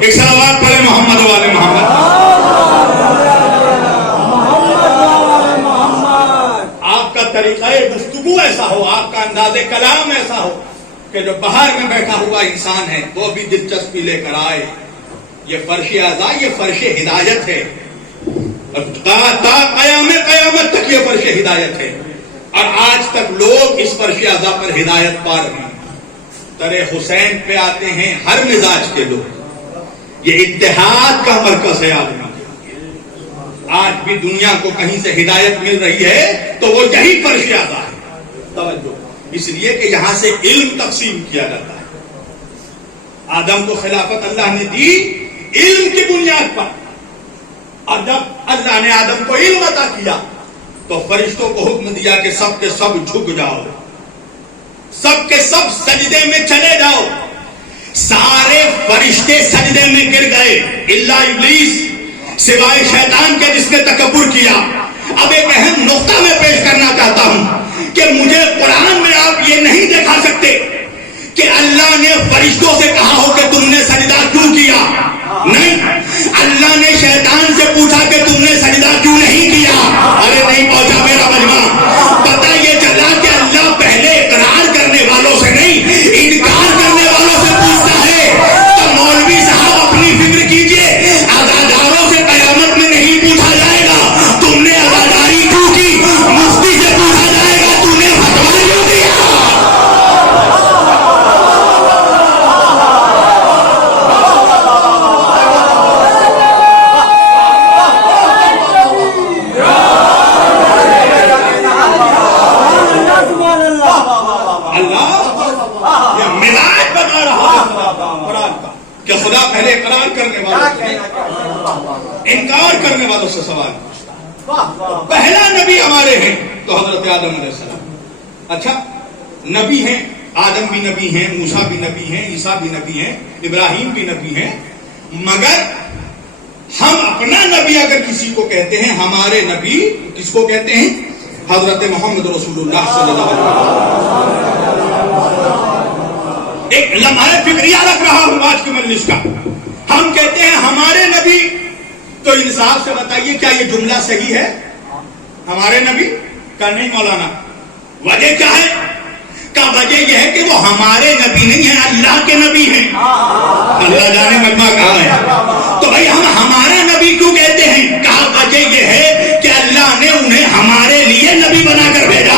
ایک صلوات پڑھے محمد والے محمد. آپ کا طریقہ گفتگو ایسا ہو، آپ کا انداز کلام ایسا ہو کہ جو باہر میں بیٹھا ہوا انسان ہے وہ بھی دلچسپی لے کر آئے. یہ فرش اعضاء، یہ فرش ہدایت ہے، تا قیامت تک یہ فرش ہدایت ہے. اور آج تک لوگ اس فرش اعضاء پر ہدایت پا رہے ہیں. ترے حسین پہ آتے ہیں ہر مزاج کے لوگ. یہ اتحاد کا مرکز ہے آدمی. آج بھی دنیا کو کہیں سے ہدایت مل رہی ہے تو وہ یہی فرش اعضاء ہے. توجہ، اس لیے کہ یہاں سے علم تقسیم کیا جاتا ہے. آدم کو خلافت اللہ نے دی علم کی بنیاد پر، اور جب اللہ نے آدم کو علم عطا کیا تو فرشتوں کو حکم دیا کہ سب کے سب جھک جاؤ، سب کے سب سجدے میں چلے جاؤ. سارے فرشتے سجدے میں گر گئے الا ابلیس، سوائے شیطان کے جس نے تکبر کیا. اب ایک اہم نقطہ میں پیش کرنا چاہتا ہوں کہ مجھے قرآن میں آپ یہ نہیں دکھا سکتے کہ اللہ نے فرشتوں سے کہا ہو کہ تم نے سجدہ کیوں کیا. نہیں، اللہ نے شیطان سے پوچھا کہ تم نے سجدہ کیوں نہیں کیا. ارے نہیں پہنچا میرا مجمع. پتہ یہ چلا کہ اللہ پہلے اقرار کرنے والوں سے نہیں، انکار کرنے والوں سے پوچھتا ہے. تو مولوی صاحب اپنی فکر کیجئے، عزاداروں سے قیامت میں نہیں پوچھا جائے گا تم نے عزاداری کیوں کی، مفتی سے پوچھا جائے گا تم نے فتویٰ کیوں دیا. کہ خدا پہلے اقرار کرنے والوں، انکار کرنے والوں سے سوال پوچھتا. پہلا نبی ہمارے ہیں تو حضرت آدم علیہ السلام. اچھا، نبی ہیں، آدم بھی نبی ہیں، موسیٰ بھی نبی ہیں، عیسیٰ بھی نبی ہیں، ابراہیم بھی نبی ہیں. مگر ہم اپنا نبی اگر کسی کو کہتے ہیں، ہمارے نبی کس کو کہتے ہیں؟ حضرت محمد رسول اللہ صلی اللہ علیہ وسلم. ایک لمحہ فکریہ رکھ رہا ہوں آج کی مجلس کا. ہم کہتے ہیں ہمارے نبی، تو انصاف سے بتائیے کیا یہ جملہ صحیح ہے؟ ہمارے نبی کا نہیں مولانا. وجہ کیا ہے؟ کا وجہ یہ ہے کہ وہ ہمارے نبی نہیں ہیں، اللہ کے نبی ہیں. اللہ جانے مجمع کہاں ہے. تو بھائی ہم ہمارا نبی کیوں کہتے ہیں؟ کہا وجہ یہ ہے کہ اللہ نے انہیں ہمارے لیے نبی بنا کر بھیجا.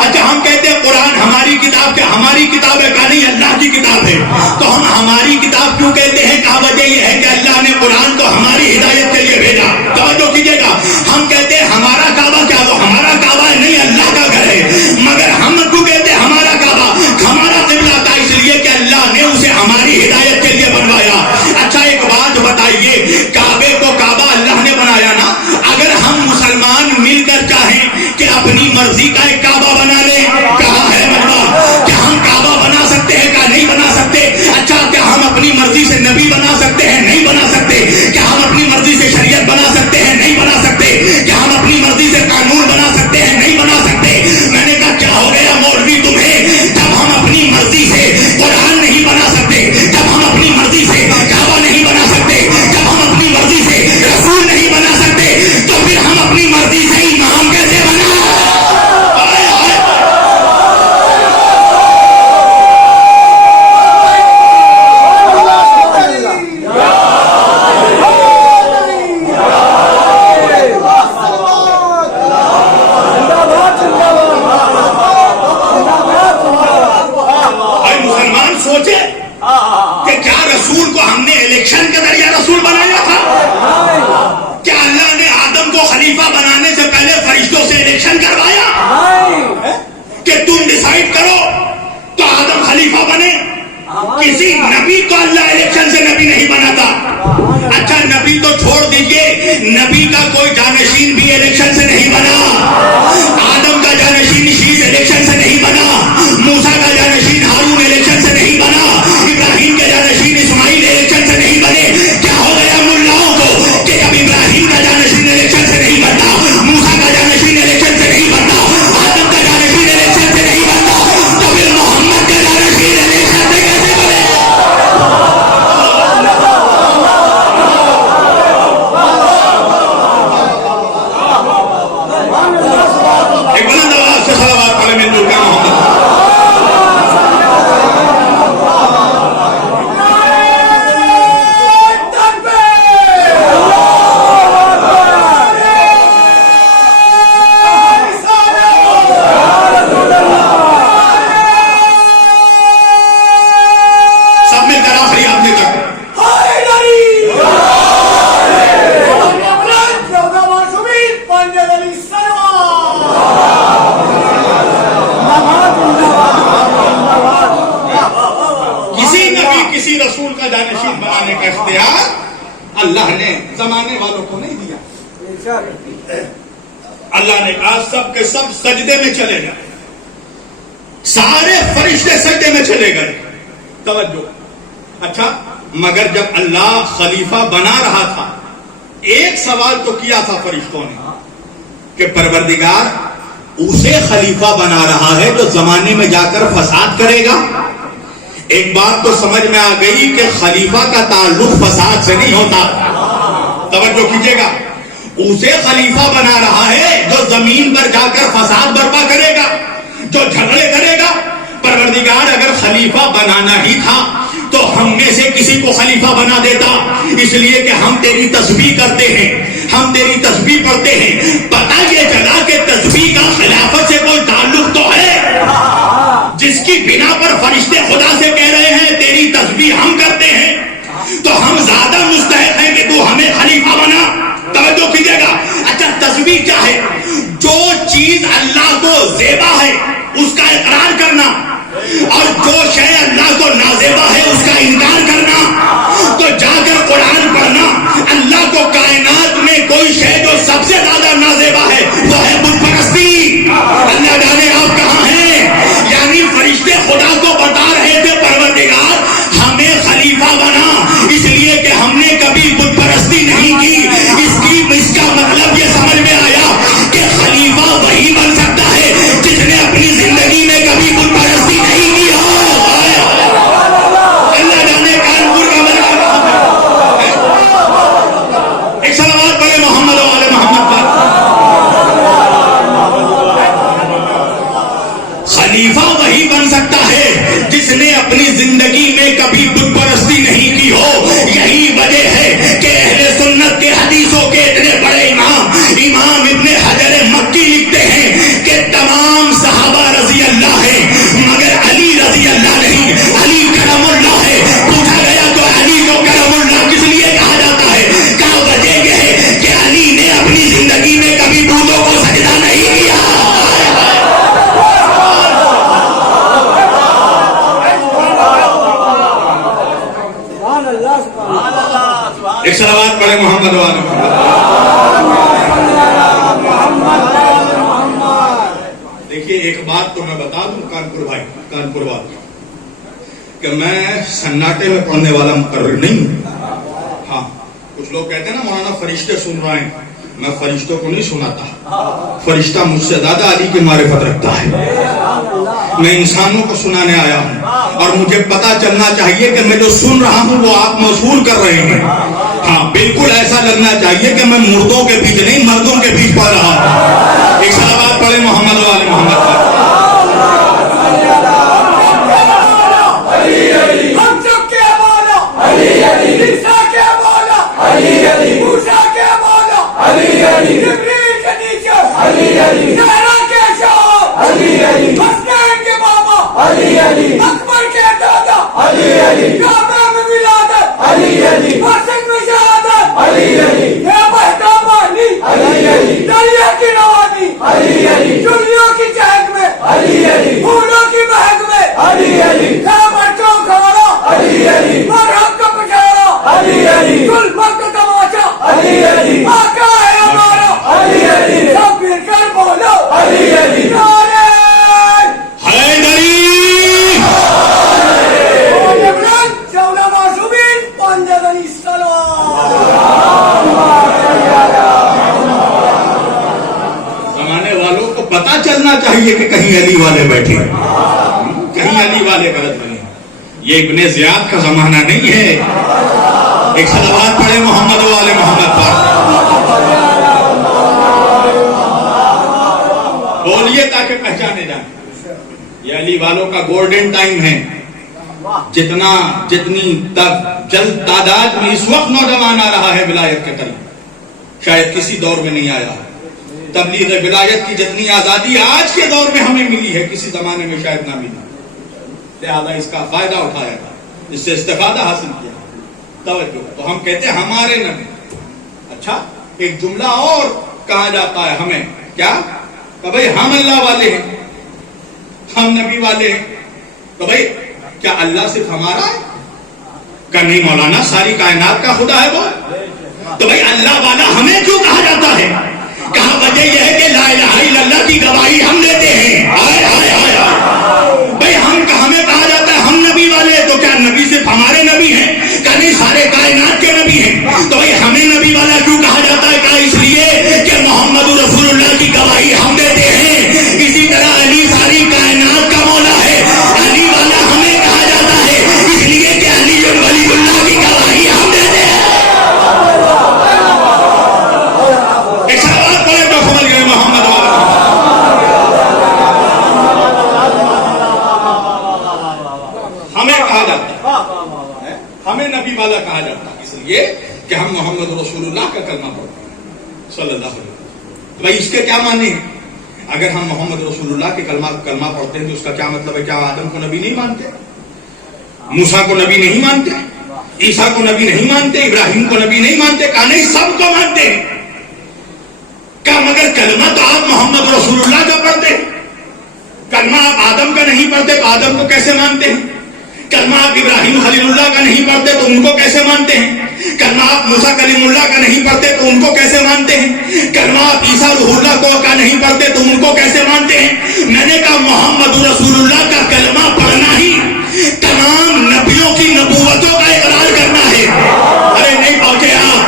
اچھا، ہم کہتے ہیں قرآن ہماری کتاب، کہ ہماری کتاب ہے، کہا نہیں اللہ کی کتاب ہے. تو ہم ہماری کتاب کیوں کہتے ہیں؟ کہا وجہ یہ ہے کہ اللہ نے قرآن کو ہماری ہدایت کے لیے بھیجا. توجہ کیجیے گا. ہم کہتے ہیں ہمارا کعبہ، کیا وہ ہمارا کعبہ ہے؟ نہیں، اللہ کا گھر ہے. مگر ہم کیوں کہتے ہیں ہمارا کعبہ؟ ہمارا قبلہ تھا، اس لیے کہ اللہ نے اسے ہماری ہدایت کے لیے بنوایا. اچھا ایک بات بتائیے، کعبے کو کعبہ اللہ نے بنایا نا. اگر ہم مسلمان مل کر چاہیں کہ اپنی مرضی کا ایک کعبہ بنا لیں، کہاں ہے مطلب؟ کیا ہم کعبہ بنا سکتے ہیں؟ کیا نہیں بنا سکتے؟ اچھا کیا ہم اپنی مرضی سے نبی بنا سکتے ہیں؟ رشید بنانے کا اختیار اللہ نے زمانے والوں کو نہیں دیا. اللہ نے کہا سب کے سب سجدے میں چلے گئے, سارے فرشتے سجدے میں چلے گئے. توجہ. اچھا مگر جب اللہ خلیفہ بنا رہا تھا ایک سوال تو کیا تھا فرشتوں نے کہ پروردگار اسے خلیفہ بنا رہا ہے جو زمانے میں جا کر فساد کرے گا. ایک بات تو سمجھ میں آ گئی کہ خلیفہ کا تعلق فساد سے نہیں ہوتا. توجہ کیجیے گا, اسے خلیفہ بنا رہا ہے جو زمین پر جا کر فساد برپا کرے گا, جو جھگڑے کرے گا. پروردگار اگر خلیفہ بنانا ہی تھا تو ہم میں سے کسی کو خلیفہ بنا دیتا, اس لیے کہ ہم تیری تسبیح کرتے ہیں, ہم تیری تسبیح پڑھتے ہیں. پتہ یہ چلا کہ تسبیح کا خلافت سے کوئی تعلق تو ہے, جس کی بنا پر فرشتے خدا سے کہہ رہے ہیں تیری تسبیح ہم کرتے ہیں, تو ہم زیادہ مستحق ہیں کہ تو ہمیں خلیفہ بنا. توجہ کیجیے گا. اچھا تسبیح کیا ہے؟ جو چیز اللہ کو زیبا ہے اس کا اقرار کرنا, اور جو شے اللہ کو نازیبا ہے اس کا انکار کرنا. تو جا کر قرآن پڑھنا, اللہ کو کائنات میں کوئی شے جو سب سے زیادہ نازیبا ہے وہ ہے بت پرستی. اللہ جانے آپ کہاں ہیں. یعنی فرشتے خدا کو بتا رہے تھے پروردگار ہمیں خلیفہ بنا, اس لیے کہ ہم نے کبھی بت پرستی نہیں کی. اس کا مطلب یہ سمجھ میں آیا کہ خلیفہ وہی بن سکتا ہے جس نے اپنی زندگی میں کبھی بت پرستی نہیں کی ہو. اللہ جانے کانپور کا مطلب. ایک صلوات پڑھے محمد و آل محمد پر. خلیفہ وہی بن سکتا ہے جس نے اپنی زندگی میں کبھی بت پرستی نہیں کی ہو. یہی وجہ ہے کہ اہل سنت کے حدیثوں کے اتنے بڑے امام ابن حجر مکی لکھتے ہیں کہ تمام صحابہ رضی اللہ ہیں مگر علی رضی اللہ نہیں. علی کرم اللہ ہے. پوچھا گیا تو علی کو کرم اللہ کس لیے کہا جاتا ہے؟ کیا وجہ یہ ہے کہ علی نے اپنی زندگی میں کبھی بتوں کو سجدہ نہیں کیا. ایک صلوات پڑھے محمد و آل محمد. دیکھیے ایک بات تو میں بتا دوں کانپور بھائی, کانپور والے, کہ میں سناٹے میں پڑھنے والا مقرر نہیں ہوں. ہاں کچھ لوگ کہتے ہیں نا مولانا فرشتے سن رہے ہیں, میں فرشتوں کو نہیں سناتا. فرشتہ مجھ سے زیادہ علی کی معرفت رکھتا ہے. میں انسانوں کو سنانے آیا ہوں اور مجھے پتا چلنا چاہیے کہ میں جو سن رہا ہوں وہ آپ موصول کر رہے ہیں. ہاں بالکل ایسا لگنا چاہیے کہ میں مردوں کے بیچ نہیں مردوں کے بیچ پڑھ رہا ہوں. ایک صلوات پڑھے محمد و آل محمد پر. اکبر کے دادا علی علی, کعبہ میں ولادت علی علی, مسجد میں شہادت علی علی, یہ مہتاب علی علی علی, دریا کی روانی علی علی, چڑیوں کی چہک میں علی علی, پھولوں کی مہک میں علی علی, بچوں کھانا علی علی, مرحب کا پچھاڑا علی علی, ظلمت کا تماشا علی علی, آقا ہے ہمارا علی علی, سب مل کر بولو علی علی. پتا چلنا چاہیے کہ کہیں علی والے بیٹھے, کہیں علی والے غلط بنے. یہ ابن زیاد کا زمانہ نہیں ہے. ایک صلوات پڑھے محمد و آل محمد پر. بولیے تاکہ پہچانے جائیں. یہ علی والوں کا گولڈن ٹائم ہے. جتنی جلد تعداد میں اس وقت نوجوان آ رہا ہے ولایت کے قریب شاید کسی دور میں نہیں آیا. تبلیغ ولایت کی جتنی آزادی آج کے دور میں ہمیں ملی ہے کسی زمانے میں شاید نہ ملی. لہذا اس کا فائدہ اٹھایا تھا, اس سے استفادہ حاصل کیا. توجہ. تو ہم کہتے ہیں ہمارے نبی. اچھا ایک جملہ اور کہا جاتا ہے ہمیں, کیا کہ بھائی ہم اللہ والے ہیں, ہم نبی والے ہیں. تو بھائی کیا اللہ صرف ہمارا ہے؟ کہ نہیں مولانا ساری کائنات کا خدا ہے وہ. تو بھائی اللہ والا ہمیں کیوں کہا جاتا ہے؟ کہا وجہ یہ ہے کہ لا الہ الا اللہ کی گواہی ہم دیتے ہیں. آئے آئے آئے آئے. بھائی ہمیں کہا جاتا ہے ہم نبی والے، تو کیا نبی صرف ہمارے نبی ہیں؟ کہ نہیں سارے کائنات کے نبی ہیں. تو بھائی ہمیں نبی والا کیوں کہا جاتا ہے؟ کہا اس لیے کہ محمد رسول اللہ کی گواہی ہم دیتے ہیں. اسی طرح علی ساری کائنات کا مولا ہے، علی والا ہمیں کہا جاتا ہے اس لیے کہ علی ولی اللہ کی گواہی ہم دیتے ہیں. ایک سوال پڑے تو سمجھ گئے محمد والا. ہمیں کہا جاتا ہے، ہمیں نبی والا کہا جاتا ہے اس لیے کہ ہم محمد رسول اللہ کا کلمہ پڑھتے ہیں صلی اللہ علیہ وسلم. بھائی اس کے کیا معنی ہیں؟ اگر ہم محمد رسول اللہ کے کلمہ پڑھتے ہیں تو اس کا کیا مطلب ہے؟ کیا آدم کو نبی نہیں مانتے؟ موسیٰ کو نبی نہیں مانتے؟ عیسیٰ کو نبی نہیں مانتے؟ ابراہیم کو نبی نہیں مانتے؟ کہا نہیں سب کو مانتے ہیں. کہا مگر کلمہ تو آپ محمد رسول اللہ کا پڑھتے ہیں، کلمہ آپ آدم کا نہیں پڑھتے تو آدم کو کیسے مانتے ہیں؟ کلمہ آپ ابراہیم خلیل اللہ کا نہیں پڑھتے تو ان کو کیسے مانتے ہیں؟ کلمہ آپ موسیٰ کلیم اللہ کا نہیں پڑھتے تو ان کو کیسے مانتے ہیں؟ کلمہ آپ عیسیٰ روح اللہ کو کا نہیں پڑھتے تو ان کو کیسے مانتے ہیں؟ میں نے کہا محمد رسول اللہ کا کلمہ پڑھنا ہی تمام نبیوں کی نبوتوں کا اقرار کرنا ہے. ارے نہیں پہنچے آپ.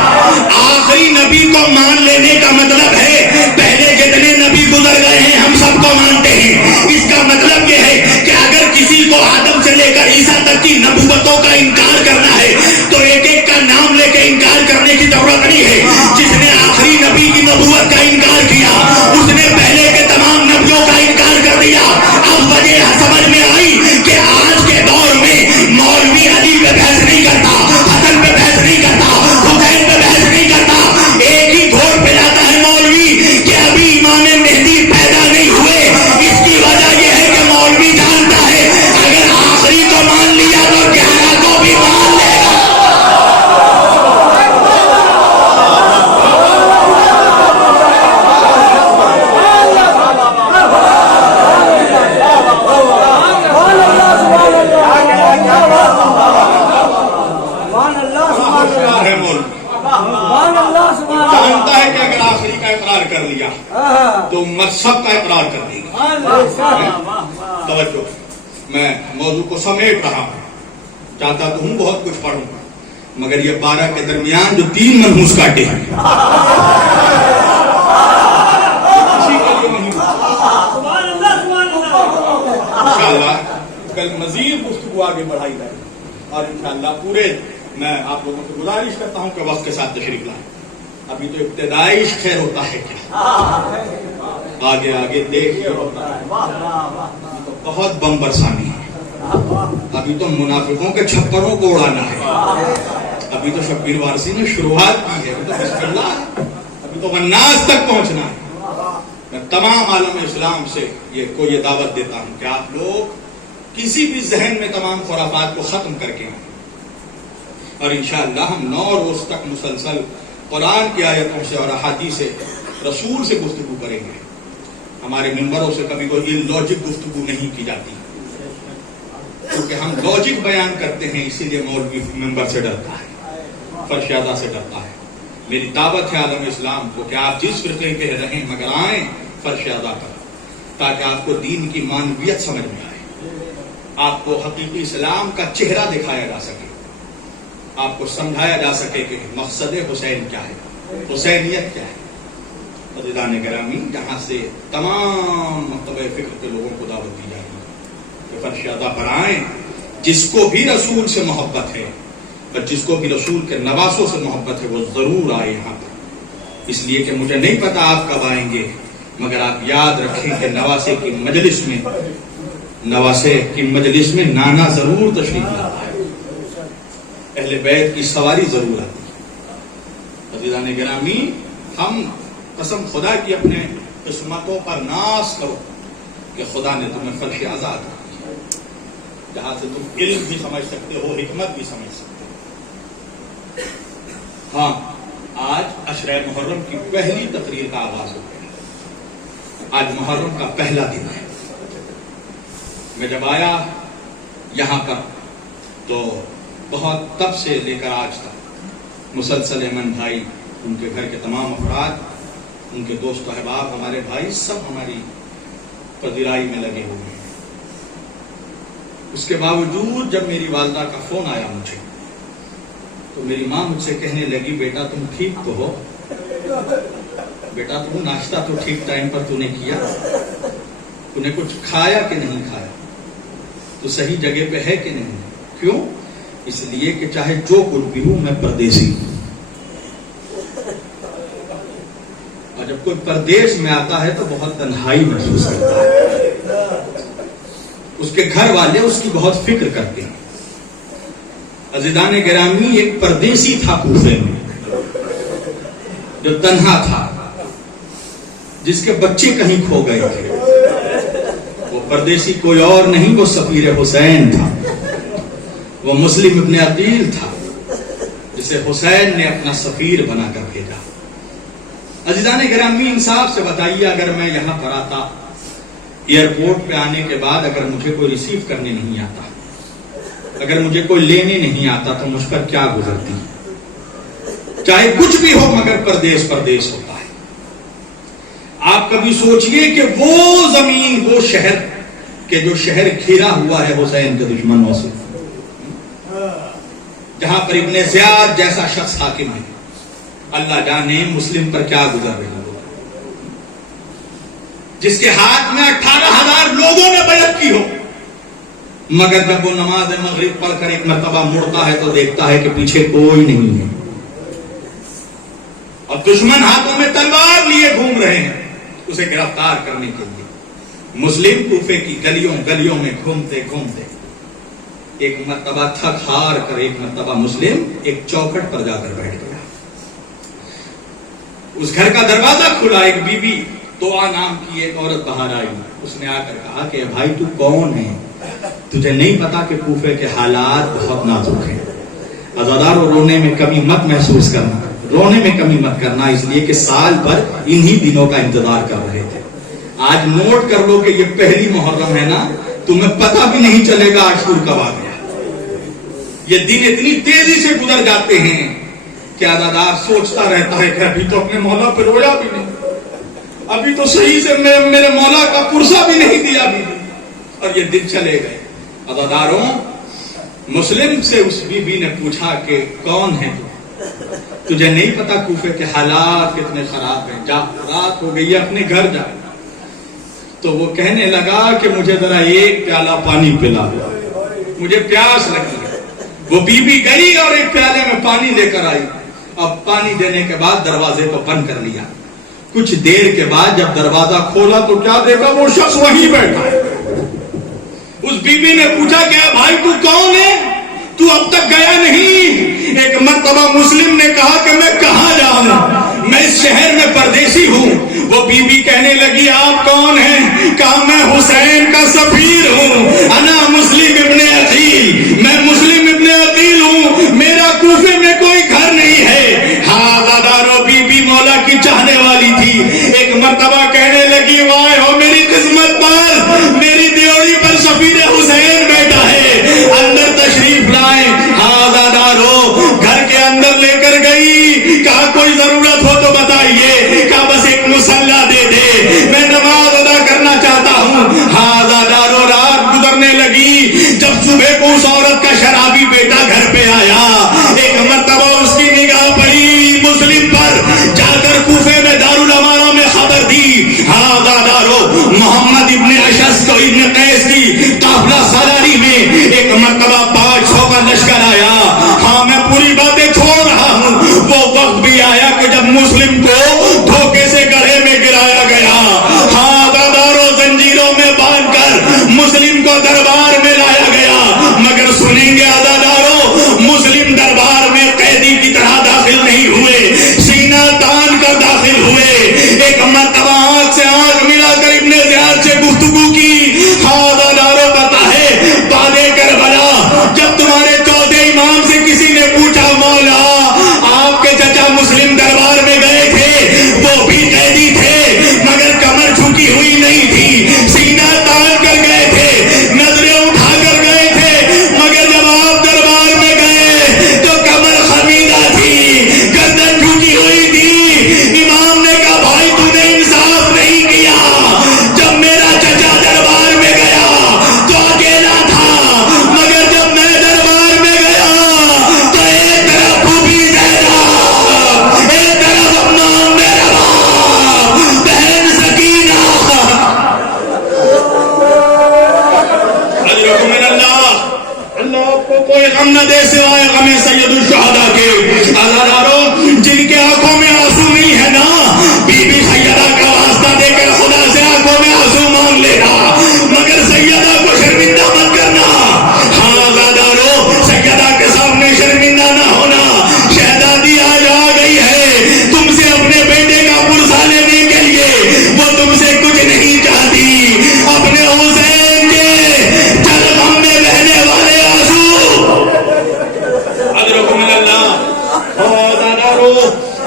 آخری نبی کو مان لینے کا مطلب ہے پہلے جتنے نبی گزر گئے ہیں ہم سب کو مانتے ہیں. اس کا مطلب یہ ہے کہ اگر کسی کو آدم سے لے کر عیسیٰ تک کی نبوتوں کا انکار کرنا ہے تو ایک ایک کا نام لے کے انکار کرنے کی ضرورت نہیں ہے. جس نے آخری نبی کی نبوت کا انکار کیا اس نے پہلے کے تمام نبیوں کا انکار کر دیا. اب وجہ سمجھ میں آئی کہ آج کے دور میں مولوی علی پہ بحث نہیں کرتا، حسن پہ بحث نہیں کرتا، حسین پہ بحث نہیں کرتا. ایک ہی گھوڑ پہ جاتا ہے مولوی کہ ابھی امام مہدی پیدا نہیں ہوئے. اس کی وجہ یہ ہے کہ مولوی جانتا ہے اگر آخری کو مان لیا تو 11 کو بھی مان لے گا. جانتا ہے کہ اگر آخری کا اقرار کر لیا تو سب کا اقرار کر دے گا. توجہ، میں موضوع کو سمیٹ رہا ہوں. چاہتا تو ہوں بہت کچھ پڑھوں مگر یہ 12 کے درمیان جو 3 منحوس کاٹے ہیں انشاءاللہ کل مزید گفتگو آگے بڑھائی جائے اور انشاءاللہ پورے میں آپ لوگوں سے گزارش کرتا ہوں کہ وقت کے ساتھ تشریف لائیں. ابھی تو ابتدائی خیر ہوتا ہے کیا آگے آگے دیکھ ہوتا ہے. تو بہت بم برسانی ہے. ابھی تو منافقوں کے چھپروں کو اڑانا ہے. ابھی تو شبیر وارسی نے شروعات کی ہے. ابھی تو بسم اللہ ہے. ابھی تو الناس تک پہنچنا ہے. میں تمام عالم اسلام سے یہ دعوت دیتا ہوں کہ آپ لوگ کسی بھی ذہن میں تمام خرافات کو ختم کر کے اور انشاءاللہ ہم 9 روز تک مسلسل قرآن کی آیتوں سے اور احادیث سے رسول سے گفتگو کریں گے. ہمارے ممبروں سے کبھی کوئی لاجک گفتگو نہیں کی جاتی کیونکہ ہم لاجک بیان کرتے ہیں. اسی لیے مولوی ممبر سے ڈرتا ہے، فرشادہ سے ڈرتا ہے. میری دعوت ہے عالم اسلام کو کہ آپ جس فرقے کے رہیں مگر آئیں فرشادہ پر، تاکہ آپ کو دین کی معنویت سمجھ میں آئے، آپ کو حقیقی اسلام کا چہرہ دکھایا جا سکے، آپ کو سمجھایا جا سکے کہ مقصد حسین کیا ہے، حسینیت کیا ہے. عزیزان گرامی، جہاں سے تمام مکتبہ فکر کے لوگوں کو دعوت دی جائے گی کہ فرشادہ پر آئیں. جس کو بھی رسول سے محبت ہے اور جس کو بھی رسول کے نواسوں سے محبت ہے وہ ضرور آئے یہاں پر. اس لیے کہ مجھے نہیں پتا آپ کب آئیں گے مگر آپ یاد رکھیں کہ نواسے کی مجلس میں نانا ضرور تشریف لاتا ہے، اہل بیت کی سواری ضرور آتی ہے. عزیزان گرامی، ہم قسم خدا کی اپنے قسمتوں پر ناز کرو کہ خدا نے تمہیں فرش آزاد کیا، جہاں سے تم علم بھی سمجھ سکتے ہو، حکمت بھی سمجھ سکتے ہو. ہاں، آج عشرہ محرم کی پہلی تقریر کا آغاز ہو گیا. آج محرم کا پہلا دن ہے. میں جب آیا یہاں پر تو بہت تب سے لے کر آج تک مسلسل ایمن بھائی، ان کے گھر کے تمام افراد، ان کے دوست و احباب، ہمارے بھائی سب ہماری پذیرائی میں لگے ہوئے ہیں۔ اس کے باوجود جب میری والدہ کا فون آیا مجھے تو میری ماں مجھ سے کہنے لگی بیٹا تم ٹھیک تو ہو؟ بیٹا تم ناشتہ تو ٹھیک ٹائم پر تو نے کیا؟ تو نے کچھ کھایا کہ نہیں کھایا؟ تو صحیح جگہ پہ ہے کہ نہیں؟ کیوں؟ اس لیے کہ چاہے جو کچھ بھی ہوں میں پردیسی ہوں، اور جب کوئی پردیس میں آتا ہے تو بہت تنہائی محسوس کرتا ہے، اس کے گھر والے اس کی بہت فکر کرتے ہیں۔ عزیزان گرامی، ایک پردیسی تھا کوفے میں جو تنہا تھا، جس کے بچے کہیں کھو گئے تھے۔ وہ پردیسی کوئی اور نہیں، وہ سفیر حسین تھا، وہ مسلم ابن عقیل تھا، جسے حسین نے اپنا سفیر بنا کر بھیجا۔ عزیزان گرامی، انصاف سے بتائیے، اگر میں یہاں پر آتا، ایئرپورٹ پہ آنے کے بعد اگر مجھے کوئی ریسیو کرنے نہیں آتا، اگر مجھے کوئی لینے نہیں آتا تو مجھ پر کیا گزرتی؟ چاہے کچھ بھی ہو مگر پردیس پردیس ہوتا ہے۔ آپ کبھی سوچئے کہ وہ زمین، وہ شہر کہ جو شہر گھیرا ہوا ہے حسین کے دشمنوں سے، جہاں پر ابن زیاد جیسا شخص حاکم ہے، اللہ جانے مسلم پر کیا گزر رہی ہو، جس کے ہاتھ میں 18,000 لوگوں نے بیعت کی ہو، مگر جب وہ نماز مغرب پڑھ کر ایک مرتبہ مڑتا ہے تو دیکھتا ہے کہ پیچھے کوئی نہیں ہے، اور دشمن ہاتھوں میں تلوار لیے گھوم رہے ہیں اسے گرفتار کرنے کے لیے۔ مسلم کوفے کی گلیوں گلیوں میں گھومتے گھومتے ایک مرتبہ تھک ہار کر ایک مرتبہ مسلم ایک چوکھٹ پر جا کر بیٹھ گیا۔ اس گھر کا دروازہ کھلا، ایک بی بی دعا نام کی ایک عورت باہر آئی، اس نے آ کر کہا کہ بھائی تو کون ہے؟ تجھے نہیں پتا کہ کوفے کے حالات بہت نازک ہیں؟ عزادارو، رونے میں کمی مت محسوس کرنا، رونے میں کمی مت کرنا، اس لیے کہ سال بھر انہی دنوں کا انتظار کر رہے تھے۔ آج نوٹ کر لو کہ یہ پہلی محرم ہے نا، تمہیں پتہ بھی نہیں چلے گا عاشور کب آ گیا۔ یہ دن اتنی تیزی سے گزر جاتے ہیں کہ عزادار سوچتا رہتا ہے کہ ابھی تو اپنے مولا پہ رویا بھی نہیں، ابھی تو صحیح سے میرے مولا کا پرسہ بھی نہیں دیا بھی، اور یہ دن چلے گئے۔ عزاداروں، مسلم سے اس بی بی نے پوچھا کہ کون ہے تجھے نہیں پتا کوفے کے حالات کتنے خراب ہیں، جا رات ہو گئی ہے اپنے گھر جا۔ تو وہ کہنے لگا کہ مجھے ذرا ایک پیالہ پانی پلا، مجھے پیاس لگی ہے۔ وہ بی بی گئی اور ایک پیالے میں پانی لے کر آئی، اب پانی دینے کے بعد دروازے کو بند کر لیا۔ کچھ دیر کے بعد جب دروازہ کھولا تو کیا دیکھا؟ وہ شخص وہیں بیٹھا ہے۔ اس بی بی نے پوچھا کہ بھائی تو کون ہے؟ تو اب تک گیا نہیں؟ ایک مرتبہ مسلم نے کہا کہ میں کہاں جاؤں، میں اس شہر میں پردیسی ہوں۔ وہ بی بی کہنے لگی آپ کون ہیں؟ کہا میں حسین کا سفیر ہوں، انا مسلم ابن عقیل، میں مسلم ابن عقیل ہوں، میرا کوفے میں کوئی گھر نہیں ہے۔ ہاں دادارو، بی بی مولا کی چاہنے والی تھی۔ ایک مرتبہ کہنے لگی وائے ہو میری قسمت پر، میری دیوڑی پر سفیر حسین بیٹھا ہے، اندر تشریف لائیں۔ ہاں دادارو، گھر کے اندر لے کر گئی، کہا کوئی ضرورت ہو تو بتائیے، کہا بس ایک مسلح دے دے، میں نماز ادا کرنا چاہتا ہوں۔ ہاں دادارو، رات گزرنے لگی، جب صبح کو اس عورت کا شرابی بیٹا گھر پہ آیا، ایک مرتبہ اس کی نگاہ پڑی مسلم پر، جا کر کوفے میں دارالامانہ میں خبر دی۔ ہاں دادارو، محمد ابن اشعث کو ابن قیس کی قافلہ سالاری میں ایک مرتبہ 500 کا لشکر آیا۔ ہاں میں پوری باتیں چھوڑ رہا ہوں، وہ وقت بھی آیا کہ جب مسلم کو دھوکے سے گڑھے میں گرایا گیا۔ ہاں دادارو، زنجیروں میں باندھ کر مسلم کو دربار میں لایا گیا، مگر سنیں گے عزادارو، مسلم دربار میں قیدی کی طرح داخل نہیں ہوئے، سینہ تان کر داخل ہوئے۔ ایک مرتبہ آنکھ سے آنکھ ملا کر ابن زیاد سے گفتگو کی۔ ہاں دادارو، پتا ہے بعد کربلا جب تمہارے چوتھے امام سے کسی نے پوچھا مولا آپ کے چچا مسلم دربار میں گئے تھے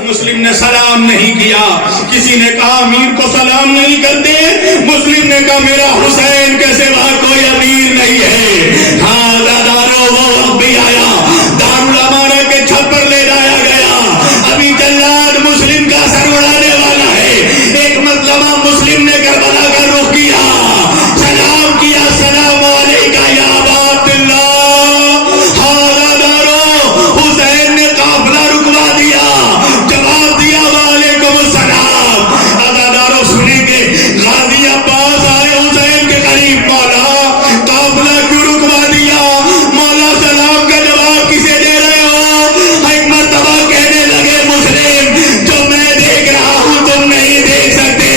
مسلم نے سلام نہیں کیا. کسی نے کہا امیر کو سلام نہیں کرتے. مسلم نے کہا میرا حسین کے سوا کوئی امیر نہیں ہے. ہاں دادارو وہ وقت بھی آیا, دارالامانہ کے چھپر لے جایا گیا. ابھی جلاد مسلم کا سر اڑانے والا ہے. ایک مرتبہ مسلم نے کربلا کا رخ کیا, سلام کیا, السلام علیکم یا ابا عبداللہ. ہاں دادارو حسین نے قافلہ رکوا دیا, جواب دیا وعلیکم السلام. دادارو سنیں گے غازی عباس آئے حسین کے قریب, مولا قافلہ کیوں رکوا دیا؟ مولا سلام کا جواب کسے دے رہے ہو؟ ایک مرتبہ کہنے لگے مسلم جو میں دیکھ رہا ہوں تم نہیں دیکھ سکتے.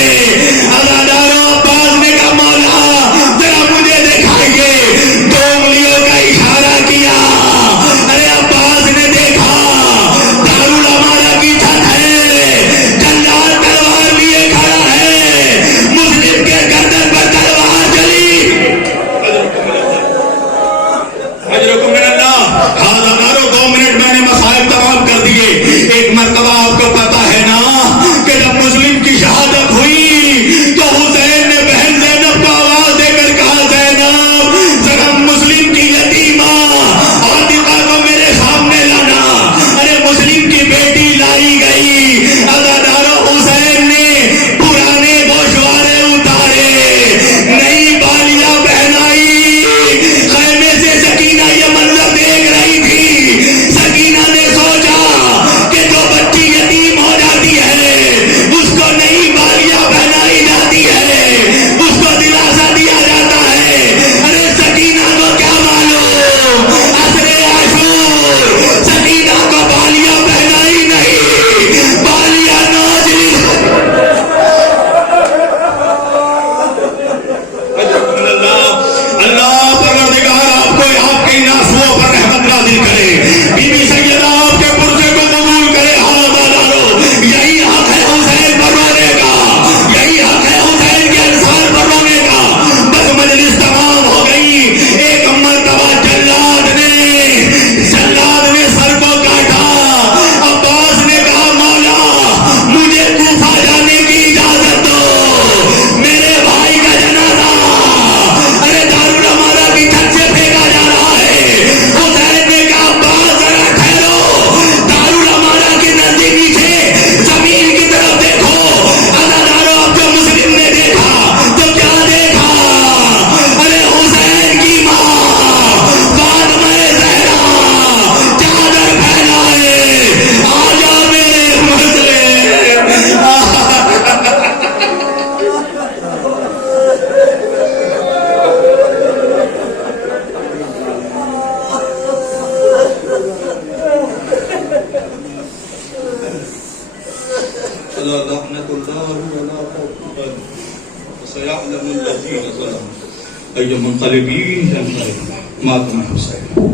دادارو عباس نے کہا مولا ذرا مجھے دکھائیے. دو انگلیوں کا اشارہ کیا. ارے عباس نے دیکھا دارالامانہ کی چھت ہے, جلاد تلوار لیے کھڑا ہے, مسلم کے گردن پر تلوار چلی. اجرکم من اللہ. ہاں دادارو 2 منٹ میں نے مسائل تمام کر دیے. ایک مرتبہ آپ کو پتا ہے نا کہ جب مسلم کی شہادت ہوئی تو حسین نے بہن زینب کو آواز دے کر کہا زینب ذرا مسلم کی یتیمہ عاتقہ کو میرے سامنے لانا. ارے مسلم کی بیٹی لائی گئی. دادارو حسین نے پرانے گوشوارے اتارے, نئی بالیاں پہنائی. خیمے سے سکینہ یہ منظر دیکھ رہی تھی. سکینہ نے سوچا کہ جو بچی یتیم ہو جاتی ہے اس کو نئی بالیاں پہنائی جاتی ہے, اس کو دلاسا دیا جاتا ہے. ارے سکینہ کو کیا معلوم عصر عاشور سکینہ کو بالیاں پہنائی نہیں, بالیاں نوچ لی. اللہ پروردگار آپ کو آپ کے ناسوؤں پر رحمت نازل کرے. بی بی سیدہ آپ کے پرزے کو قبول کرے. ہاں دادارو یہی حق ہے حسین پر رونے کا, یہی حق ہے حسین کے انصار پر رونے کا. بس مجلس تمام ہو گئی. ایک مرتبہ جلاد نے سر کو کاٹا. عباس نے کہا مولا مجھے کوفہ جانے کی اجازت دو, میرے بھائی کا جنازہ ارے دارالامانہ کی چھت سے پھینکا جا رہا ہے. حسین نے کہا عباس ذرا ٹھہرو, دارالامانہ کے نزدیک نیچے زمین کی طرف دیکھو. دادارو اب جو مسلم نے دیکھا تو کیا دیکھا؟ ارے حسین کی ماں فاطمہ زہرا چادر پھیلائے, آجا میرے مسلم. لعنت اللہ علی سيعلم الذين ظلموا أي منقلبين ينقلبون. ماتم حسين.